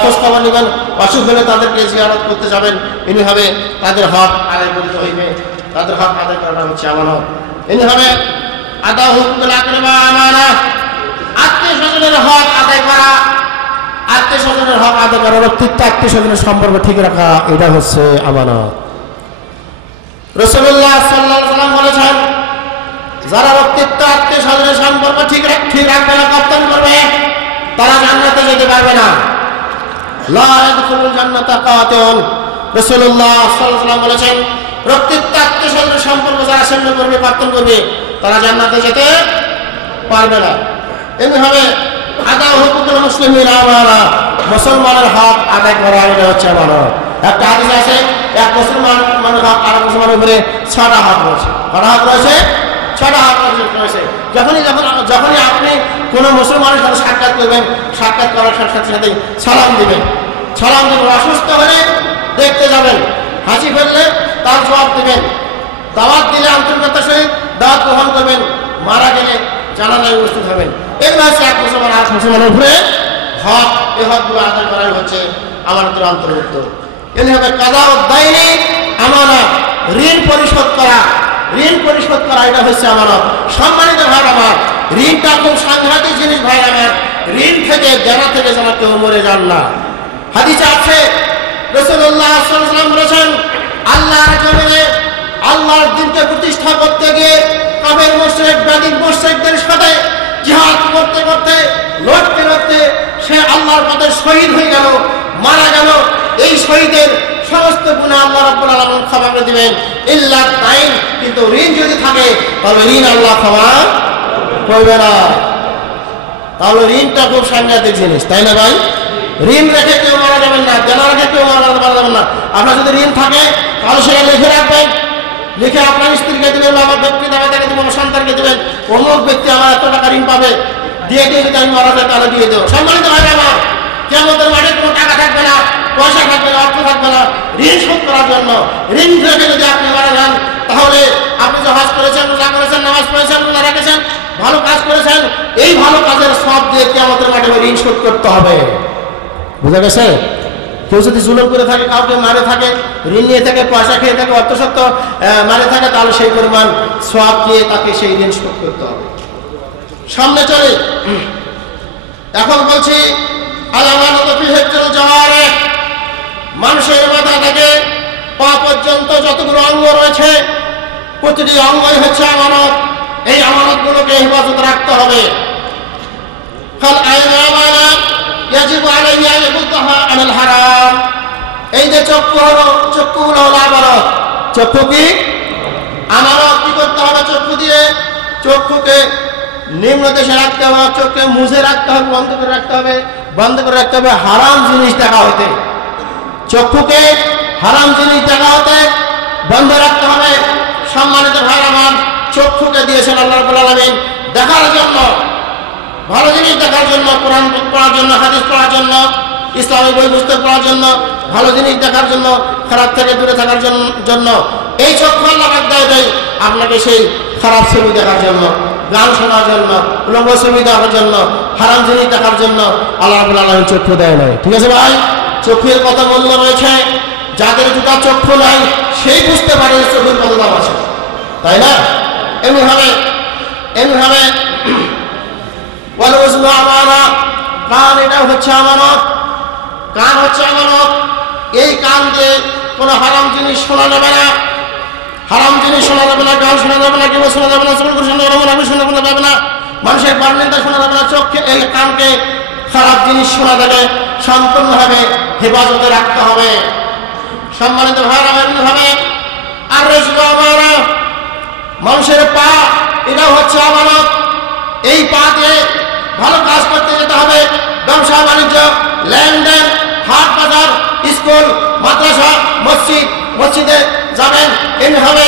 খোঁজ খবর নেবেন, অসুখ হলে তাদেরকে জিয়ারত করতে যাবেন। এমনিভাবে তাদের হক আদায় করতে হইবে, তাদের হক আদায় করাটা হচ্ছে আমানত। এমনিভাবে আদা হুকুকুল আকরাবা আমানাহ, আত্মীয় স্বজনের হক আদায় করা, আত্মীয় স্বজনের হক আদায় করা, রক্তিত্ব আত্মীয় স্বজনের সম্পর্ক ঠিক রাখা, এটা হচ্ছে আমানত। রাসূলুল্লাহ সাল্লাল্লাহু আলাইহি ওয়াসাল্লাম বলেছেন, যারা রক্তিত্ব আত্মীয় স্বজনের সম্পর্ক ঠিক রাখবে না, কর্তন করবে, তারা জান্নাতে যেতে পারবে না। লা ইয়াদখুলুল জান্নাতা কাতিউন। রাসূলুল্লাহ সাল্লাল্লাহু আলাইহি ওয়াসাল্লাম বলেছেন, রক্তিত্ব আত্মীয় স্বজনের সম্পর্ক যারা ছিন্ন করবে, কর্তন করবে, তারা জান্নাতে যেতে পারবে না। এমনিভাবে আদা হুকুকুল মুসলিমিন আমানা, মুসলমানের হক আদায় করা, এটা হচ্ছে আমানত। একটা হাদিস আছে, এক মুসলমানের হক আর মুসলমানের উপরে 6টা হক রয়েছে। কটা হক রয়েছে? 6টা হক রয়েছে। যখনই আপনি কোনো মুসলমানের সাথে সাক্ষাৎ করবেন, সাক্ষাৎ করার সাথে সাথে সালাম দিবেন। অসুস্থ হলে দেখতে যাবেন, হাসি ফেললে তার জবাব দেবেন, দাওয়াত দিলে আন্তরিকতার সহিত দাওয়াত গ্রহণ করবেন, মারা গেলে জানাজায় উপস্থিত হবেন। এগুলো হচ্ছে এক মুসলমান আর মুসলমানের উপরে হক। এই হকগুলো আদায় করাই হচ্ছে আমানতের অন্তর্ভুক্ত। এভাবে কাদা দায়নি আমানত, ঋণ পরিশোধ করা, এটা হচ্ছে আমানত। সম্মানিত ভাই আমার, ঋণটা খুব সাংঘাতিক জিনিস ভাই আমার। ঋণ থেকে জানা কেউ মরে যান না। হাদিসে আছে, রাসূলুল্লাহ সাল্লাল্লাহু আলাইহি ওয়াসাল্লাম বলেছেন, আল্লাহর জমিনে আল্লাহর দ্বীনকে প্রতিষ্ঠা করতে গিয়ে কাফের মুশরিকদের সাথে জিহাদ করতে করতে লড়তে সে আল্লাহর পথে শহীদ হয়ে গেল, মারা গেল। এই শহীদের সমস্ত গুনাহ আল্লাহ রাব্বুল আলামিন ক্ষমা করে দিবেন, ইল্লা দাইন। কিন্তু ঋণ যদি থাকে তাহলে ঋণ আল্লাহ ক্ষমা করবে না। তাহলে ঋণটা খুব সাংঘাতিক জিনিস, তাই না ভাই? ঋণ রেখে কেউ মারা যাবেন না, জানা রেখে কেউ মারা যাবেন না। আপনার যদি ঋণ থাকে তাহলে সেটা লিখে রাখবেন, লিখে আপনার স্ত্রীকে দিবেন, আমার ব্যক্তি দাবাটাকে দেবেন, আমার সন্তানকে দেবেন, অমুক ব্যক্তি আমার এত টাকা ঋণ পাবে, দিয়ে যদি আমি মারা যায় তাহলে দিয়ে দেবো। সম্মানিত ভাই আমার, কিয়ামতের মাঠে কোনো টাকা থাকবে না, পয়সা থাকবে না, অর্থ থাকবে না ঋণ শোধ করার জন্য। ঋণ রেখে যদি আপনি মারা যান তাহলে আপনি যে হজ করেছেন, রোজা করেছেন, নামাজ পড়েছেন, রোজা রেখেছেন, ভালো কাজ করেছেন, এই ভালো কাজের সব দিয়ে কিয়ামতের মাঠে ঋণ শোধ করতে হবে। বুঝা গেছে? কেউ যদি জুলুম করে থাকে, কাউকে মারে থাকে, ঋণ নিয়ে থাকে, পয়সা খেয়ে থাকে, অর্থসত্ত্ব মারে থাকে, তাহলে সেই পরিমাণ সওয়াব দিয়ে তাকে সেই ঋণ শোধ করতে হবে। সামনে চলে এখন বলছি, মানুষের মাথা থেকে পা পর্যন্ত যতগুলো অঙ্গ রয়েছে প্রতিটি অঙ্গই হচ্ছে আমানত। এই আমানতগুলোকে হেফাজত রাখতে হবে। এই যে চক্ষুগুলো হলো আমানত। চক্ষু কি আমানত? কি করতে হবে? চক্ষু দিয়ে চক্ষুকে নিম্ন দেশে রাখতে হবে, চোখকে মুছে রাখতে হবে, বন্ধ করে রাখতে হবে হারাম জিনিস দেখা হতে। চক্ষুকে হারাম জিনিস দেখা হতে বন্ধ রাখতে হবে। সম্মানিত ভাই আমার, চক্ষুকে দিয়েছেন আল্লাহ রাব্বুল আলামিন দেখার জন্য, ভালো জিনিস দেখার জন্য, কোরআন পড়ার জন্য, হাদিস পড়ার জন্য, ইসলামী বই পুস্তক পড়ার জন্য, ভালো জিনিস দেখার জন্য, খারাপ থেকে দূরে থাকার জন্য। এই চক্ষু আল্লাহ দেয় আপনাকে সেই খারাপ ছবি দেখার জন্য, গান শোনার জন্য, উলঙ্গ ছবি দেখার জন্য, হারাম জিনিস দেখার জন্য আল্লাহ রাব্বুল আলামিন চক্ষু দেয় নাই। ঠিক আছে ভাই, চক্ষুর কত মূল্য রয়েছে। যাদের দুটা চক্ষু নাই সেই বুঝতে পারে চোখের কত দাম আছে, তাই না? এমনিভাবে কান, এটা হচ্ছে আমানত। কান হচ্ছে আমানত। এই কান দিয়ে কোনো হারাম জিনিস শোনা যাবে না, হারাম জিনিস শোনা যাবে না, গান শোনা যাবে না, কেউ শোনা যাবে না, শোনা যাবে না, মানুষের বার্নিন্দা শোনা যাবে না। চোখকে, এই কানকে খারাপ জিনিস শোনা যাবে সম্পূর্ণভাবে হেফাজতে রাখতে হবে। সম্মানিত ভাইরা হবে। আর মানুষের পা, এটাও হচ্ছে আমানত। এই পা দিয়ে ভালো কাজ করতে যেতে হবে। ব্যবসা বাণিজ্য, লেনদেন, হাট বাজার, স্কুল, মাদ্রাসা, মসজিদে যাবেন। এমনিভাবে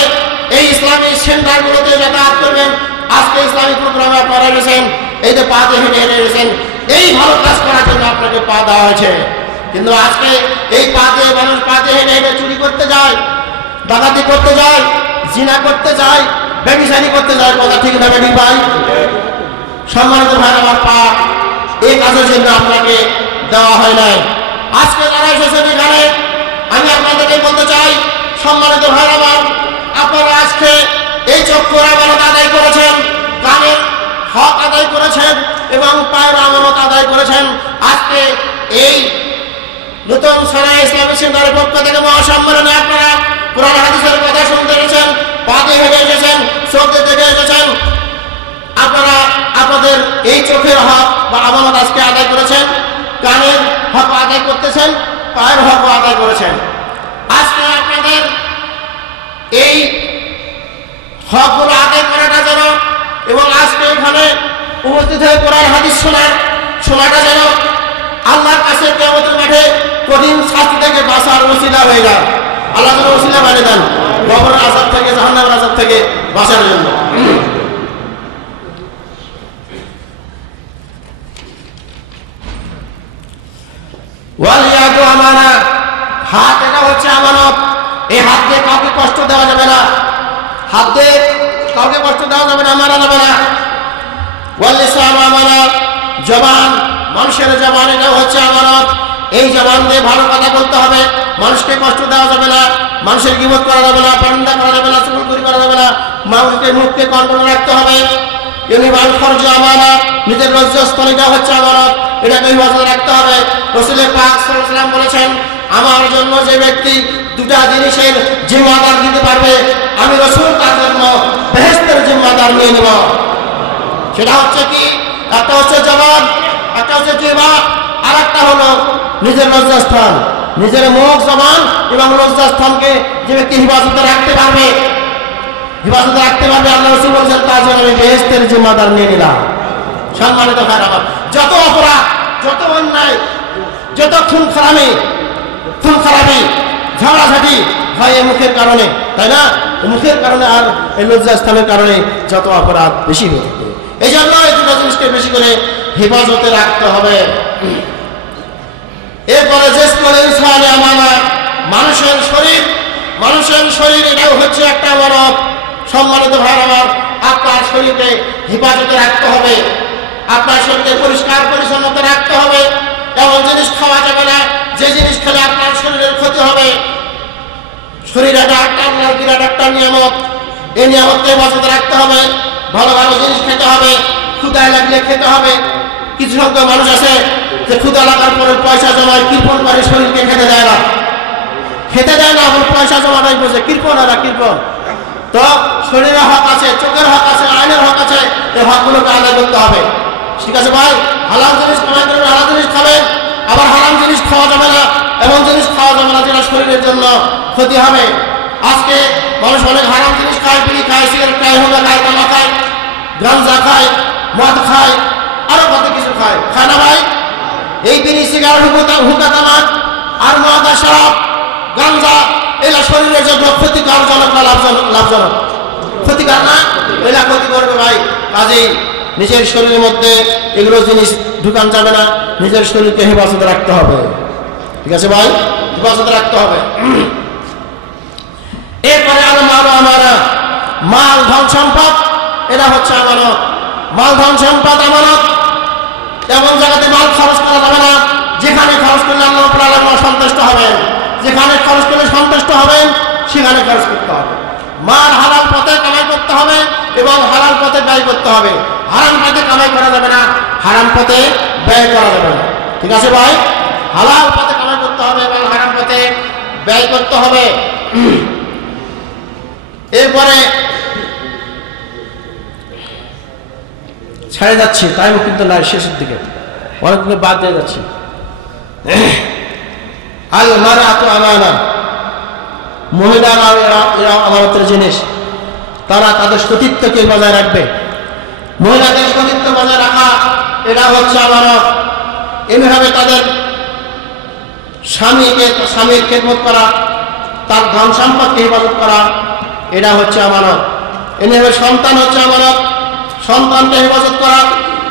এই ইসলামী সেন্টারগুলোতে যাতায়াত করবেন। আজকে ইসলামিক প্রোগ্রামে আপনারা এসেছেন, এই যে পা দিয়ে হেঁটে এসেছেন, এই ভালো কাজ করার জন্য আপনাকে পা দেওয়া হয়েছে। কিন্তু আজকে এই পা দিয়ে মানুষ পা দিয়ে হেঁটে চুরি করতে যায়, ডাকাতি করতে যায়, জিনা করতে যায়, ব্যভিচারী করতে যায়। কথা ঠিক না বেটি ভাই? সম্মানিত ভাই, আমার পা এই কাজের জন্য আপনাকে দেওয়া হয় নাই। আজকে যারা এসেছেন এখানে, আমি আপনাদেরকে বলতে চাই, সম্মানিত ভাই আমার, আপনারা আজকে এই চক্ষুর আমানত আদায় করেছেন, কানের হক আদায় করেছেন এবং পায়ের আমানত আদায় করেছেন। আজকে এই নতুন সারা ইসলামী সেন্টারের পক্ষ থেকে মহাসম্মেলনে আপনারা কোরআন হাদিসের কথা শুনতে এসেছেন, পা দিয়ে হেঁটে এসেছেন, চোখে থেকে এসেছেন। আপনারা আপনাদের এই চোখের হক বা আমানত আজকে আদায় করেছেন, কানের হক আদায় করতেছেন, পায়ের হক আদায় করেছেন। আজকে আপনাদের এই হকগুলো আদায় করাটা যেন, এবং আজকে এখানে উপস্থিত হয়ে কোরআন হাদিস শোনাটা যেন আল্লাহর কাছে কিয়ামতের মাঠে কঠিন শাস্তি থেকে বাঁচার ওসিলা হয়ে যায়। আল্লাহ যেন ওসিলা বানিয়ে দেন কবরের আযাব থেকে, জাহান্নামের আযাব থেকে বাঁচার জন্য। ওয়ালিয়াদু আমানা, হাত এটা হচ্ছে আমানত। এই হাত দিয়ে কাউকে কষ্ট দেওয়া যাবে না, হাত দিয়ে কাউকে কষ্ট দেওয়া যাবে না, মারা যাবে না। ওয়াল লিসান আমানা, জবান, মানুষের জবান, এটাও হচ্ছে আমানত। এই জবান দিয়ে ভালো কথা বলতে হবে, মানুষকে কষ্ট দেওয়া যাবে না, মানুষের গীবত করা যাবে না, পরনিন্দা করা যাবে না, চুগলখড়ি করা যাবে না, মানুষকে মুখকে কন্ট্রোল রাখতে হবে। ইউনিভাল ফরজ আমানা, নিজের লজ্জাস্থান, এটা হচ্ছে আমানত, এটাকে হেফাজত রাখতে হবে। রাসূল পাক সাল্লাল্লাহু আলাইহি ওয়াসাল্লাম বলেছেন, আমার জন্য যে ব্যক্তি দুটা জিনিসের জিম্মাদার দিতে পারবে, আমি রাসূল তার জন্য বেহেশতের জিম্মাদার নিয়ে নেব। সেটা হচ্ছে কি? একটা হচ্ছে জবান, একটা হচ্ছে জিহ্বা, আর একটা হলো নিজের লজ্জাস্থান। নিজের মুখ, জবান এবং লজ্জাস্থানকে যে ব্যক্তি হেফাজতে রাখতে পারবে, আল্লাহ রাসূল বলেছেন তার জন্য আমি বেহেশতের জিম্মাদার নিয়ে নিলাম। সম্মানিত ভাইরা আমার, যত অপরাধ, যত অন্যায়, যত খুন খারাপি, ঝগড়াঝাটি হয় এই মুখের কারণে, তাই না? মুখের কারণে আর এই লজ্জাস্থানের কারণে যত অপরাধ বেশি হয়ে থাকে। এই জন্য এই দুটো জিনিসকে বেশি করে হেফাজতে রাখতে হবে। এরপরে জিসমুল ইনসানি আমানা, মানুষের শরীর, এটাও হচ্ছে একটা আমানত। সম্মানিত ভাই আমার, আপনার শরীরকে হেফাজতে রাখতে হবে, আপনার শরীরকে পরিষ্কার পরিচ্ছন্নতা রাখতে হবে। এমন জিনিস খাওয়া যাবে না যে জিনিস খেলে আপনার শরীরের ক্ষতি হবে। শরীর একটা আল্লাহর বিরাট একটা নিয়ামত, এই নিয়ামতকে হেফাজতে রাখতে হবে। ভালো ভালো জিনিস খেতে হবে, ক্ষুধা লাগলে খেতে হবে। কিছু সংখ্যক মানুষ আছে যে ক্ষুধা লাগার পরে পয়সা জমায়, কৃপণ করে শরীরকে খেতে দেয় না, পয়সা জমাটাই বোঝে, কৃপণ। তো শরীরের হক আছে, চোখের হক আছে, আইনের হক আছে, এই হকগুলোকে আদায় করতে হবে। ঠিক আছে ভাই? হালাল জিনিস কামাই করবেন, হালাল জিনিস খাবেন, আবার হারাম জিনিস খাওয়া যাবে না, এমন জিনিস খাওয়া যাবে না যেটা শরীরের জন্য ক্ষতি হবে। আজকে মানুষ অনেক হারাম জিনিস খায়, বিড়ি খায়, সিগারেট খায়, হুঁকা খায়, তামাক খায়, গাঁজা খায়, মদ খায়, আরো কত কিছু খায় না ভাই? এই বিড়ি, সিগারেট, হুঁকা, তামাক আর মদ, শরাব, গাঁজা, এরা শরীরের জন্য ক্ষতিকারজনক না লাভজনক? ক্ষতিকার না? এরা ক্ষতি করবে ভাই। কাজেই নিজের শরীরের মধ্যে এগুলো জিনিস ঢুকান যাবে না, নিজের শরীরকে হেফাজতে রাখতে হবে। ঠিক আছে ভাই, হেফাজতে রাখতে হবে। এরপরে মাল ধন সম্পদ, এটা হচ্ছে আমানত। মাল ধন সম্পদ আমানত। এমন জায়গাতে মাল খরচ করা যাবে না যেখানে খরচ করলে আল্লাহ রাব্বুল আলামিন অসন্তুষ্ট হবেন। যেখানে খরচ করলে সন্তুষ্ট হবেন সেখানে খরচ করতে হবে। মাল হালাল পথে কামাই করতে হবে এবং হালাল পথে ব্যয় করতে হবে। হারাম পথে কামাই করা যাবে না, হারাম পথে ব্যয় করা যাবে না। ঠিক আছে ভাই, হালাল পথে কামাই করতে হবে এবং হারাম পথে ব্যয় করতে হবে। এরপরে ছেড়ে যাচ্ছি, টাইম কিন্তু নাই, শেষের দিকে অনেকগুলো বাদ দিয়ে যাচ্ছি। আল মারআতু আমানা, মহিলারা এরা আমানতের জিনিস। তারা তাদের সতীত্বকে বজায় রাখবে। মহিলাদের সতীত্ব বজায় রাখা এটা হচ্ছে আমানত। এভাবে তাদের স্বামীর খেদমত করা, তার ধন সম্পদকে হেফাজত করা, এটা হচ্ছে আমানত। এভাবে সন্তান হচ্ছে আমানত। সন্তানকে হেফাজত করা,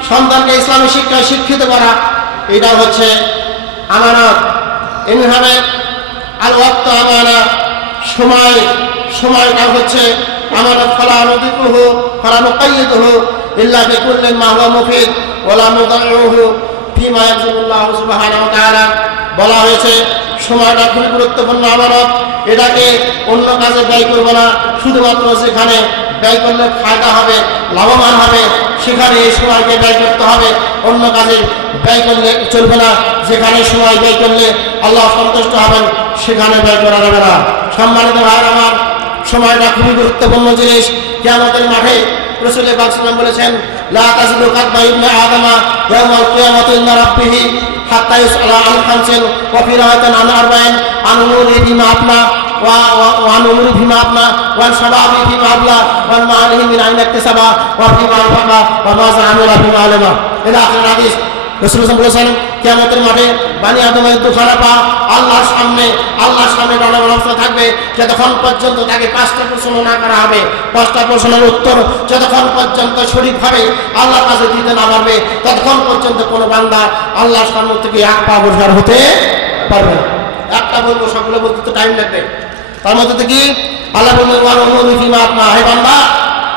সন্তানকে ইসলামী শিক্ষায় শিক্ষিত করা, এটা হচ্ছে আমানত। এভাবে আল ওয়াক্ত আমানা, সময়টা হচ্ছে আমানত। ফালা নুদিকুহু ফালা নুকাইয়িদুহু ইল্লা বিকুল্লিন মা হুয়া মুফিদ ওয়া লা নুদাইউহু ফিমা ইয়াযুল্লাহু সুবহানাহু ওয়া তাআলা। বলা হয়েছে সময়টা খুবই গুরুত্বপূর্ণ আমানত। এটাকে অন্য কাজে ব্যয় করব না, শুধুমাত্র যেখানে ব্যয় করলে ফায়দা হবে, লাভবান হবে, সেখানে এই সময়কে ব্যয় করতে হবে। অন্য কাজে ব্যয় করলে চলবে না। যেখানে সময় ব্যয় করলে আল্লাহ সন্তুষ্ট হবেন সেখানে ব্যয় করা যাবে না। সম্মানিত ভাইয়ের আমার, সময়টা খুবই গুরুত্বপূর্ণ জিনিস। কিয়ামতের মাঠে রাসূল পাক সাল্লাল্লাহু আলাইহি ওয়াসাল্লাম বলেছেন, লা তাজিদু কাদমা ইবনে আদমা ইয়াওমাল কিয়ামাতি ইল্লা রাব্বিহি হাত্তা ইউসআলা আন খামসিন ওয়া ফি রাওয়াতিন আন আরবাইন আন উমুরি বিমা আপনা وعن أمور فيما أبلى وعن شبابه فيما أبلى وعن ماله من أين اكتسب وفيما أنفق وماذا عمل فيما علم إلى آخر الحديث। রাসূল বলেছেন কিয়ামতের মাঠে বনি আদমের দুখানা পা আল্লাহর সামনে দাঁড়ানো অবস্থা থাকবে যতক্ষণ পর্যন্ত তাকে 5টা প্রশ্ন না করা হবে। 5টা প্রশ্নের উত্তর যতক্ষণ পর্যন্ত সঠিকভাবে আল্লাহর কাছে দিতে না পারবে ততক্ষণ পর্যন্ত কোনো বান্দা আল্লাহর সামনে থেকে এক পা বসার হতে পারবে না। একটা বলবো, সবগুলো বলতে তো টাইম লাগবে। তার মধ্যে থেকে আল্লাহ বললেন, হে বান্দা,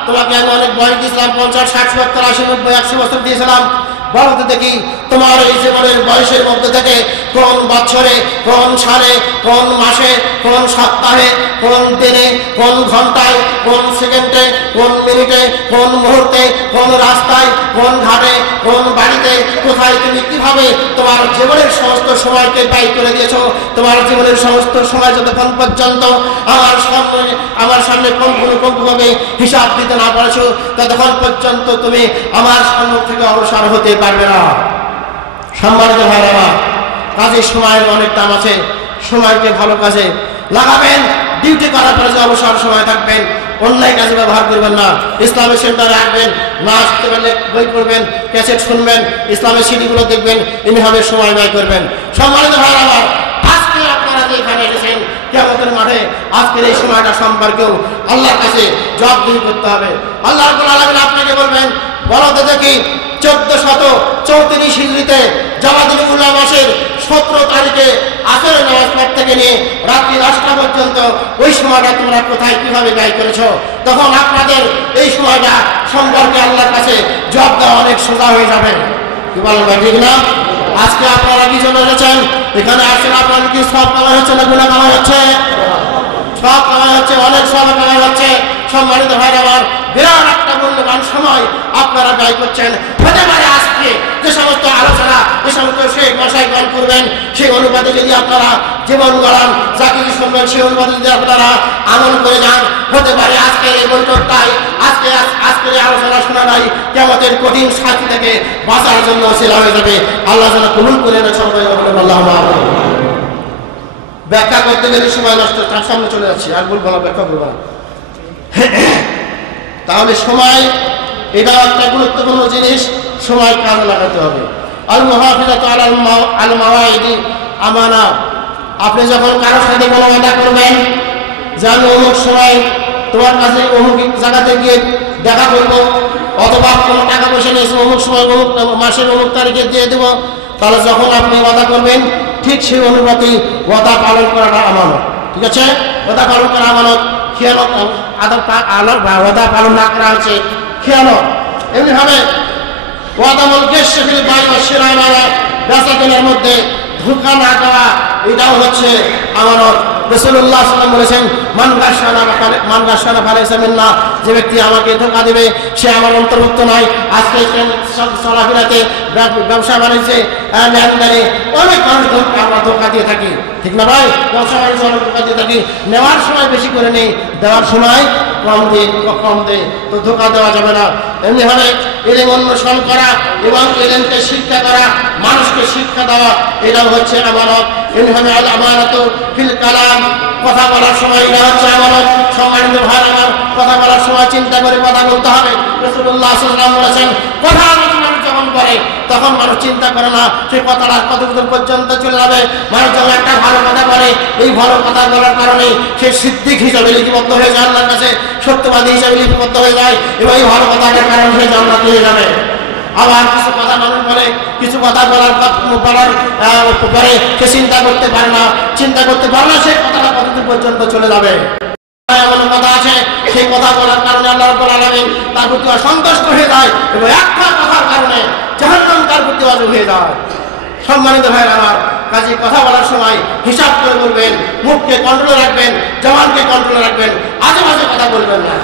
তোমাকে আমি অনেক বয়স দিয়েছিলাম, 50, 60, 70, 80, 90, 100 বছর দিয়েছিলাম। বলতে দেখি তোমার এই জীবনের বয়সের মধ্যে থেকে কোন বছরে, কোন সালে, কোন মাসে, কোন সপ্তাহে, কোন দিনে, কোন ঘন্টায়, কোন সেকেন্ডে, কোন মিনিটে, কোন মুহূর্তে, কোন রাস্তায়, কোন ঘাটে, কোন বাড়িতে, কোথায় তুমি কিভাবে তোমার জীবনের সমস্ত সময়কে ব্যয় করে দিয়েছো। তোমার জীবনের সমস্ত সময় যতক্ষণ পর্যন্ত আমার সামনে কম্পভাবে হিসাব দিতে না পারছো ততক্ষণ পর্যন্ত তুমি আমার সামনে থেকে অবসর হতে পারবে না। সম্মানিত ভাইরা আমার, কাজে সময়ের অনেক দাম আছে। সময়কে ভালো কাজে লাগাবেন। ডিউটি করার পরে যে অবসর সময় থাকবেন, অন্যায় কাজে ব্যবহার করবেন না। ইসলামের সেন্টারে আসবেন, না আসতে পারলে বই পড়বেন, ক্যাসেট শুনবেন, ইসলামের সিডিগুলো দেখবেন, এভাবে সময় ব্যয় করবেন। সম্মানিত ভাইরা আমার, আজকে আপনারা যে এখানে এসেছেন কিয়ামতের মাঠে, আজকের এই সময়টা সম্পর্কেও আল্লাহর কাছে জবাবদিহি করতে হবে। আল্লাহ রাব্বুল আলামিন আপনাকে বলবেন, বলো তো দেখি 1434 হিজরিতে জামাদুল উলা মাসের 17 তারিখে আসরের নামাজ পড়তে থেকে নিয়ে রাত্রি 10টা পর্যন্ত ওই সময়টা তোমরা কোথায় কিভাবে ব্যয় করেছো? তখন আপনাদের এই সময়টা সম্পর্কে আল্লাহর কাছে জবাব দেওয়া অনেক সোজা হয়ে যাবে। কি বলেন ভাই, ঠিক না? আজকে আপনারা কি জন্য এসেছেন? এখানে আসছেন আপনাদের কি সব কামাই হচ্ছে না গুনাহ কামাই হচ্ছে? সব কামাই হচ্ছে, অনেক সব কামাই হচ্ছে। সম্মানিত ভাইরা আমার, বিরাট একটা মূল্যবান সময় আপনারা ব্যয় করছেন। হতে পারে আজকে যে সমস্ত আলোচনা, যে সমস্ত শেখ মশাইগণ করবেন, সেই অনুপাতে যদি আপনারা জীবন গড়ান, যা কিছু শুনবেন সেই অনুপাতে যদি আপনারা আমল করে যান, হতে পারে আজকের এই বৈঠকটাই, আজকের এই আলোচনা শোনা নাই কিয়ামতের কঠিন শাস্তি থেকে বাঁচার জন্য ওসিলা হয়ে যাবে। আল্লাহ যেন কবুল করে নেন সবাই বলেন আল্লাহুম্মা আমিন। ব্যাখ্যা করতে গেলে সময় নষ্ট, তার সামনে চলে যাচ্ছি, আর বলবো না, ব্যাখ্যা করবো না। তাহলে সময় এটা একটা গুরুত্বপূর্ণ জিনিস, সময় কাজে লাগাতে হবে। আল মুহাফিজাতু আল মাওয়াইদি আমানা। আপনি যখন কারোর সাথে কোনো ওয়াদা করবেন যে আমি অমুক সময় তোমার কাছে অমুক জায়গাতে গিয়ে দেখা করবো, অথবা কোনো টাকা পয়সা নিয়েছে অমুক সময় অমুক মাসের অমুক তারিখে দিয়ে দেব, তাহলে যখন আপনি ওয়াদা করবেন ঠিক সেই অনুপাতে ওয়াদা পালন করাটা আমানত। ঠিক আছে, ওয়াদা পালন করা আমানত, খেয়ানত ওয়াদা পালন না করা হচ্ছে খেয়ানত। এমনিভাবে ওয়াদামল গেসিল বাই বা শিরা মারা বেচা কেনার মধ্যে ধোঁকা না করা, এটাও হচ্ছে আমানত। রাসূলুল্লাহ সাল্লাল্লাহু আলাইহি ওয়াসাল্লাম বলেছেন, মান গাশানা ফালাইসা মিন্না, যে ব্যক্তি আমাকে ধোঁকা দেবে সে আমার অন্তর্ভুক্ত নয়। আজকে চলাফেরাতে ব্যবসা বাণিজ্যে লেনদেনে অনেক মানুষ আমরা ধোঁকা দিয়ে থাকি, ঠিক না ভাই? ব্যবসা বাণিজ্য অনেক ধোঁকা দিয়ে থাকি, নেওয়ার সময় বেশি করে নেই, দেওয়ার সময় কম দে, তো ধোঁকা দেওয়া যাবে না। এমনিভাবে ইলম অন্বেষণ করা এবং ইলমকে শিক্ষা করা, মানুষকে শিক্ষা দেওয়া, এটাও হচ্ছে আমানত। এমনিভাবে আল আমানাতু ফিল কালাম, কথা বলার সময় এটা হচ্ছে আমানত। সম্মানিত ভাই আমার, কথা বলার সময় চিন্তা করে কথা বলতে হবে। রাসূলুল্লাহ সাল্লাল্লাহু আলাইহি ওয়াসাল্লাম বলেছেন, কথা আলোচনা যখন করে তখন মানুষ চিন্তা করে না সেই কথাটা কতদূর পর্যন্ত চলে যাবে। মানুষ যখন একটা ভালো কথা বলে, এই ভালো কথা বলার কারণে সে সিদ্দিক হিসাবে লিপিবদ্ধ হয়ে যায় আল্লাহর কাছে, সত্যবাদী হিসাবে লিপিবদ্ধ হয়ে যায় এবং এই ভালো কথাটার কারণে সে জান্নাতি হয়ে যাবে। আবার কিছু কথা মানুষ বলে, কিছু কথা বলার পরে সে চিন্তা করতে পারে না সেই কথাটা কতদূর পর্যন্ত চলে যাবে। এমন কথা আছে সেই কথা বলার কারণে আল্লাহ রাব্বুল আলামিন তার প্রতি অসন্তুষ্ট হয়ে যায় এবং একটা কথার কারণে জাহান্নাম তার প্রতি ওয়াজিব হয়ে যায়। সম্মানিত ভাইরা আমার, কাজে কথা বলার সময় হিসাব করে বলবেন, মুখকে কন্ট্রোলে রাখবেন, জবানকে কন্ট্রোলে রাখবেন, আজে বাজে কথা বলবেন না।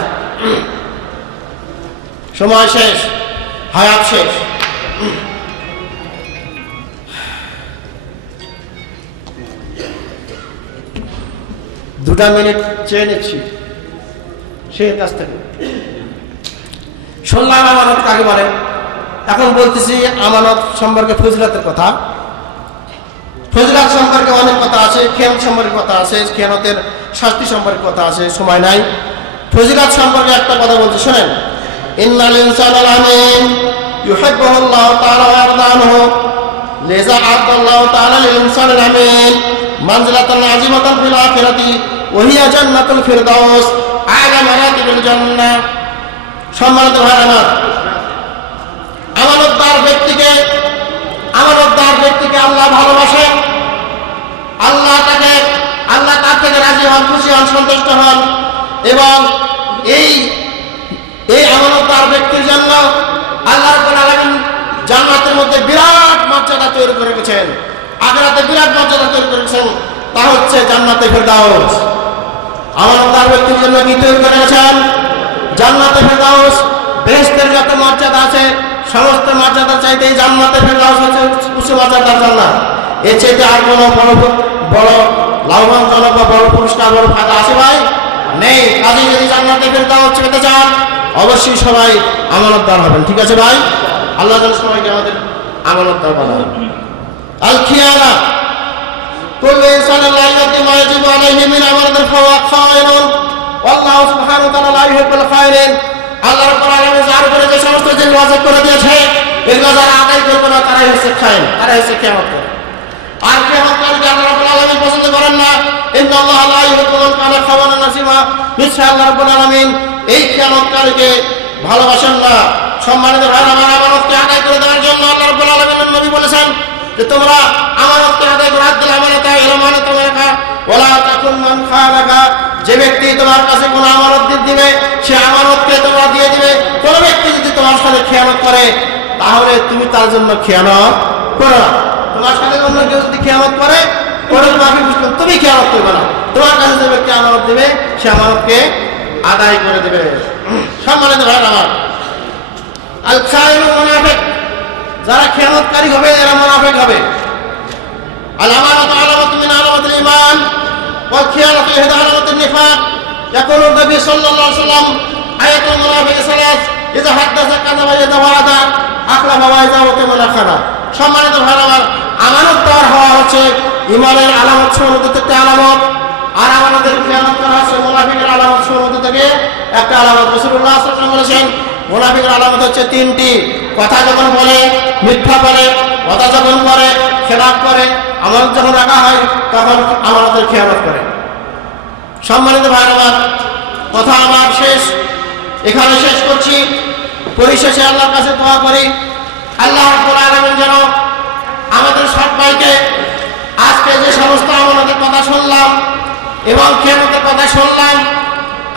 সময় শেষ, হায়াত শেষ। 2 মিনিট চেয়ে নিচ্ছি সে কাছ থেকে। শুনলাম আমানত কাকে বলে, এখন বলতেছি আমানত সম্পর্কে ফজিলতের কথা। ফজিলত সম্পর্কে অনেক কথা আছে, খেয়ানত সম্পর্কে কথা আছে, খেয়ানতের শাস্তি সম্পর্কে কথা আছে, সময় নাই। ফজিলত সম্পর্কে একটা কথা বলছি, শোনেন। ইন্নাল ইনসানাল আমিন ইউহিব্বুল্লাহু তাআলা ওয়া ইয়ারদাহু লিযা আতাল্লাহু তাআলা লিল ইনসানিল আমিন মানজিলাতান আযীমাতান ফিল আখিরাতি ওয়া হিয়া জান্নাতুল ফিরদাউস আ'লা মারাতিবিল জান্নাহ। সম্মানিত ভাইরা আমার, আমানতদার ব্যক্তিকে আল্লাহ ভালোবাসে, আল্লাহ তার থেকে রাজি হন, খুশি হন, সন্তুষ্ট হন এবং এই আমানতদার ব্যক্তির জন্য আল্লাহ রাব্বুল আলামিন জান্নাতের মধ্যে বিরাট মর্যাদা তৈরি করে রেখেছেন, আখিরাতে বিরাট মর্যাদা তৈরি করে রেখেছেন, তা হচ্ছে জান্নাতে ফেরদাউস। আমানতদার ব্যক্তির জন্য কি তৈরি করে রেখেছেন? জান্নাতে ফেরদাউস। বেহেশতের যত মর্যাদা আছে সমস্ত মর্যাদা চাইতে জান্নাতে ফেরদাউস হচ্ছে উচ্চ মর্যাদার জান্নাত। এর চাইতে আর কোনো বড় লাভবানজনক বা বড় পুরস্কার, বড় ফায়দা আছে ভাই? নেই। কাজে যদি জান্নাতে ফেরদাউস পেতে চান অবশ্যই সবাই আমানতদার হবেন, ঠিক আছে ভাই? আল্লাহ যেন সবাইকে আমাদের আমানতদার বানান। আল খিয়ানা কুল্লু ইনসানিন লা ইয়াতি মা ইয়াজিবু আলাইহি মিন আমানাতিন ফাহুয়া খায়িনুন ওয়াল্লাহু সুবহানাহু ওয়া তাআলা লা ইউহিব্বুল খায়িনিন। আল্লাহ রাব্বুল আলামিন যার উপরে যে সমস্ত জিনিস ওয়াজিব করে দিয়েছে এগুলো যারা আদায় করবে না তারাই হচ্ছে খায়েন, তারাই হচ্ছে কিয়ামতকারী। আর কিয়ামতকারীকে আল্লাহ রাব্বুল আলামিন পছন্দ করেন না। ইন্নাল্লাহা লা ইউহিব্বু মান কানা খাওয়ানান নাসিমা। নিশ্চয় আল্লাহ রাব্বুল আলামিন এই কিয়ামতকারীকে ভালোবাসেন না। সম্মানিত ভাইরা আমার, আমানতকে আদায় করে দেওয়ার জন্য আল্লাহ রাব্বুল আলামিনের নবী বলেছেন যে তোমরা আমানতকে আদায় করে আদ আমানাতা ইলা আমানাতা ওয়ালা তাকুন মান খালাকা। যে ব্যক্তি তোমার কাছে কোনো আমানত দিবে সে আমানতকে তোমরা দিয়ে দিবে। কোনো ব্যক্তি যদি তোমার সাথে খেয়ানত করে তাহলে তুমি তার জন্য খেয়ানত করো না। তোমার সাথে অন্য কেউ যদি খেয়ানত করে তুমি খেয়ানত করবে না। তোমার কাছে যে ব্যক্তি আমানত দিবে সে আমানতকে আদায় করে দেবে। সম্মানিত ভাইরা আমার, আল খায়িনু মুনাফিক, যারা খেয়ানতকারী হবে এরা মুনাফিক হবে। আল আমানাতু আলামাতুন মিন আলামাতিল ঈমান ওয়াল খিয়ানাতু ইহদা আলামাতিন নিফাক। ইয়াকুলু নবী সাল্লাল্লাহু আলাইহি ওয়াসাল্লাম আয়াতুল মুনাফিক সালাস ইযা হাদাসা কাযাবা ইযা ওয়াদা আখলাফা ওয়া ইযা উতিমানা খানা। সম্মানিত ভাইরা আমার, আমানতদার হওয়া হচ্ছে ঈমানের আলামত সমূহের একটা আলামত, আর আমাদের খেয়ানত করা হচ্ছে মুনাফিকের আলামত সমূহের থেকে একটা আলামত। রাসূলুল্লাহ সাল্লাল্লাহু আলাইহি ওয়াসাল্লাম বলেছেন মুনাফিকের আলামত হচ্ছে 3টি। কথা যখন বলে মিথ্যা বলে, কথা যখন করে খেলাফ করে, আমানত যখন রাখা হয় তখন আমাদের খেয়ানত করে। সম্মানিত ভাইরা আমার, কথা আমার শেষ, এখানে শেষ করছি। পরিশেষে আল্লাহর কাছে দোয়া করি, আল্লাহ রাব্বুল আলামিন যেন আমাদের সবাইকে আজকে যে সমস্ত আমানতের কথা শুনলাম এবং কিয়ামতের কথা শুনলাম,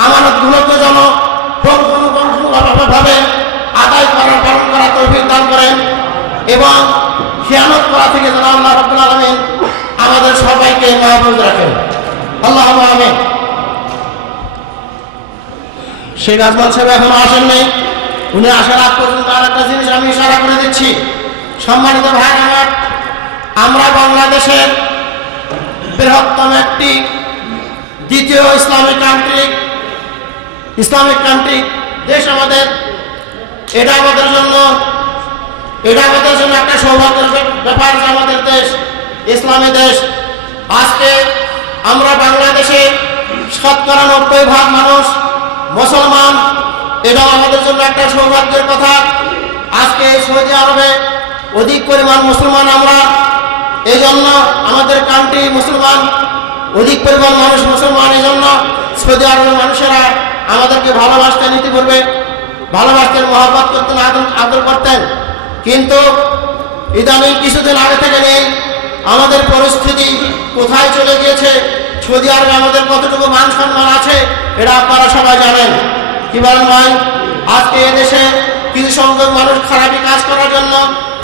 আমানতগুলোকে যেন পুঙ্খানুপুঙ্খভাবে আদায় করার পালন করার তৌফিক দান করেন এবং খিয়ানত করা থেকে যেন আল্লাহ রাব্বুল আলামিন আমাদের সবাইকে মাহফুজ রাখেন। আল্লাহুম্মা আমিন। শেখ আজমান সাহেব এখনো আসেন নাই, উনি আসার আগ পর্যন্ত আর একটা জিনিস আমি ইশারা করে দিচ্ছি। সম্মানিত ভাই আমার, আমরা বাংলাদেশের বৃহত্তম একটি দ্বিতীয় ইসলামিক কান্ট্রি দেশ আমাদের, এটা আমাদের জন্য একটা সৌভাগ্যের ব্যাপার যে আমাদের দেশ ইসলামী দেশ। আজকে আমরা বাংলাদেশে 90% মানুষ মুসলমান, এটাও আমাদের জন্য একটা সৌভাগ্যের কথা। আজকে সৌদি আরবে অধিক পরিমাণ মুসলমান আমরা, এই জন্য আমাদের কান্ট্রি মুসলমান, অধিক পরিমাণ মানুষ মুসলমান, এই জন্য সৌদি আরবের মানুষেরা আমাদেরকে ভালোবাসতেন, ইতিপূর্বে ভালোবাসতেন, মহব্বত করতেন, আদর করতেন। কিন্তু ইদানিং কিছুদিন আগে থেকে নেই আমাদের পরিস্থিতি কোথায় চলে গিয়েছে, সৌদি আরবে আমাদের কতটুকু মান সম্মান আছে এটা আপনারা সবাই জানেন। কি বলেন ভাই? আজকে এদেশে কিছু সংখ্যক মানুষ খারাপি কাজ করার জন্য,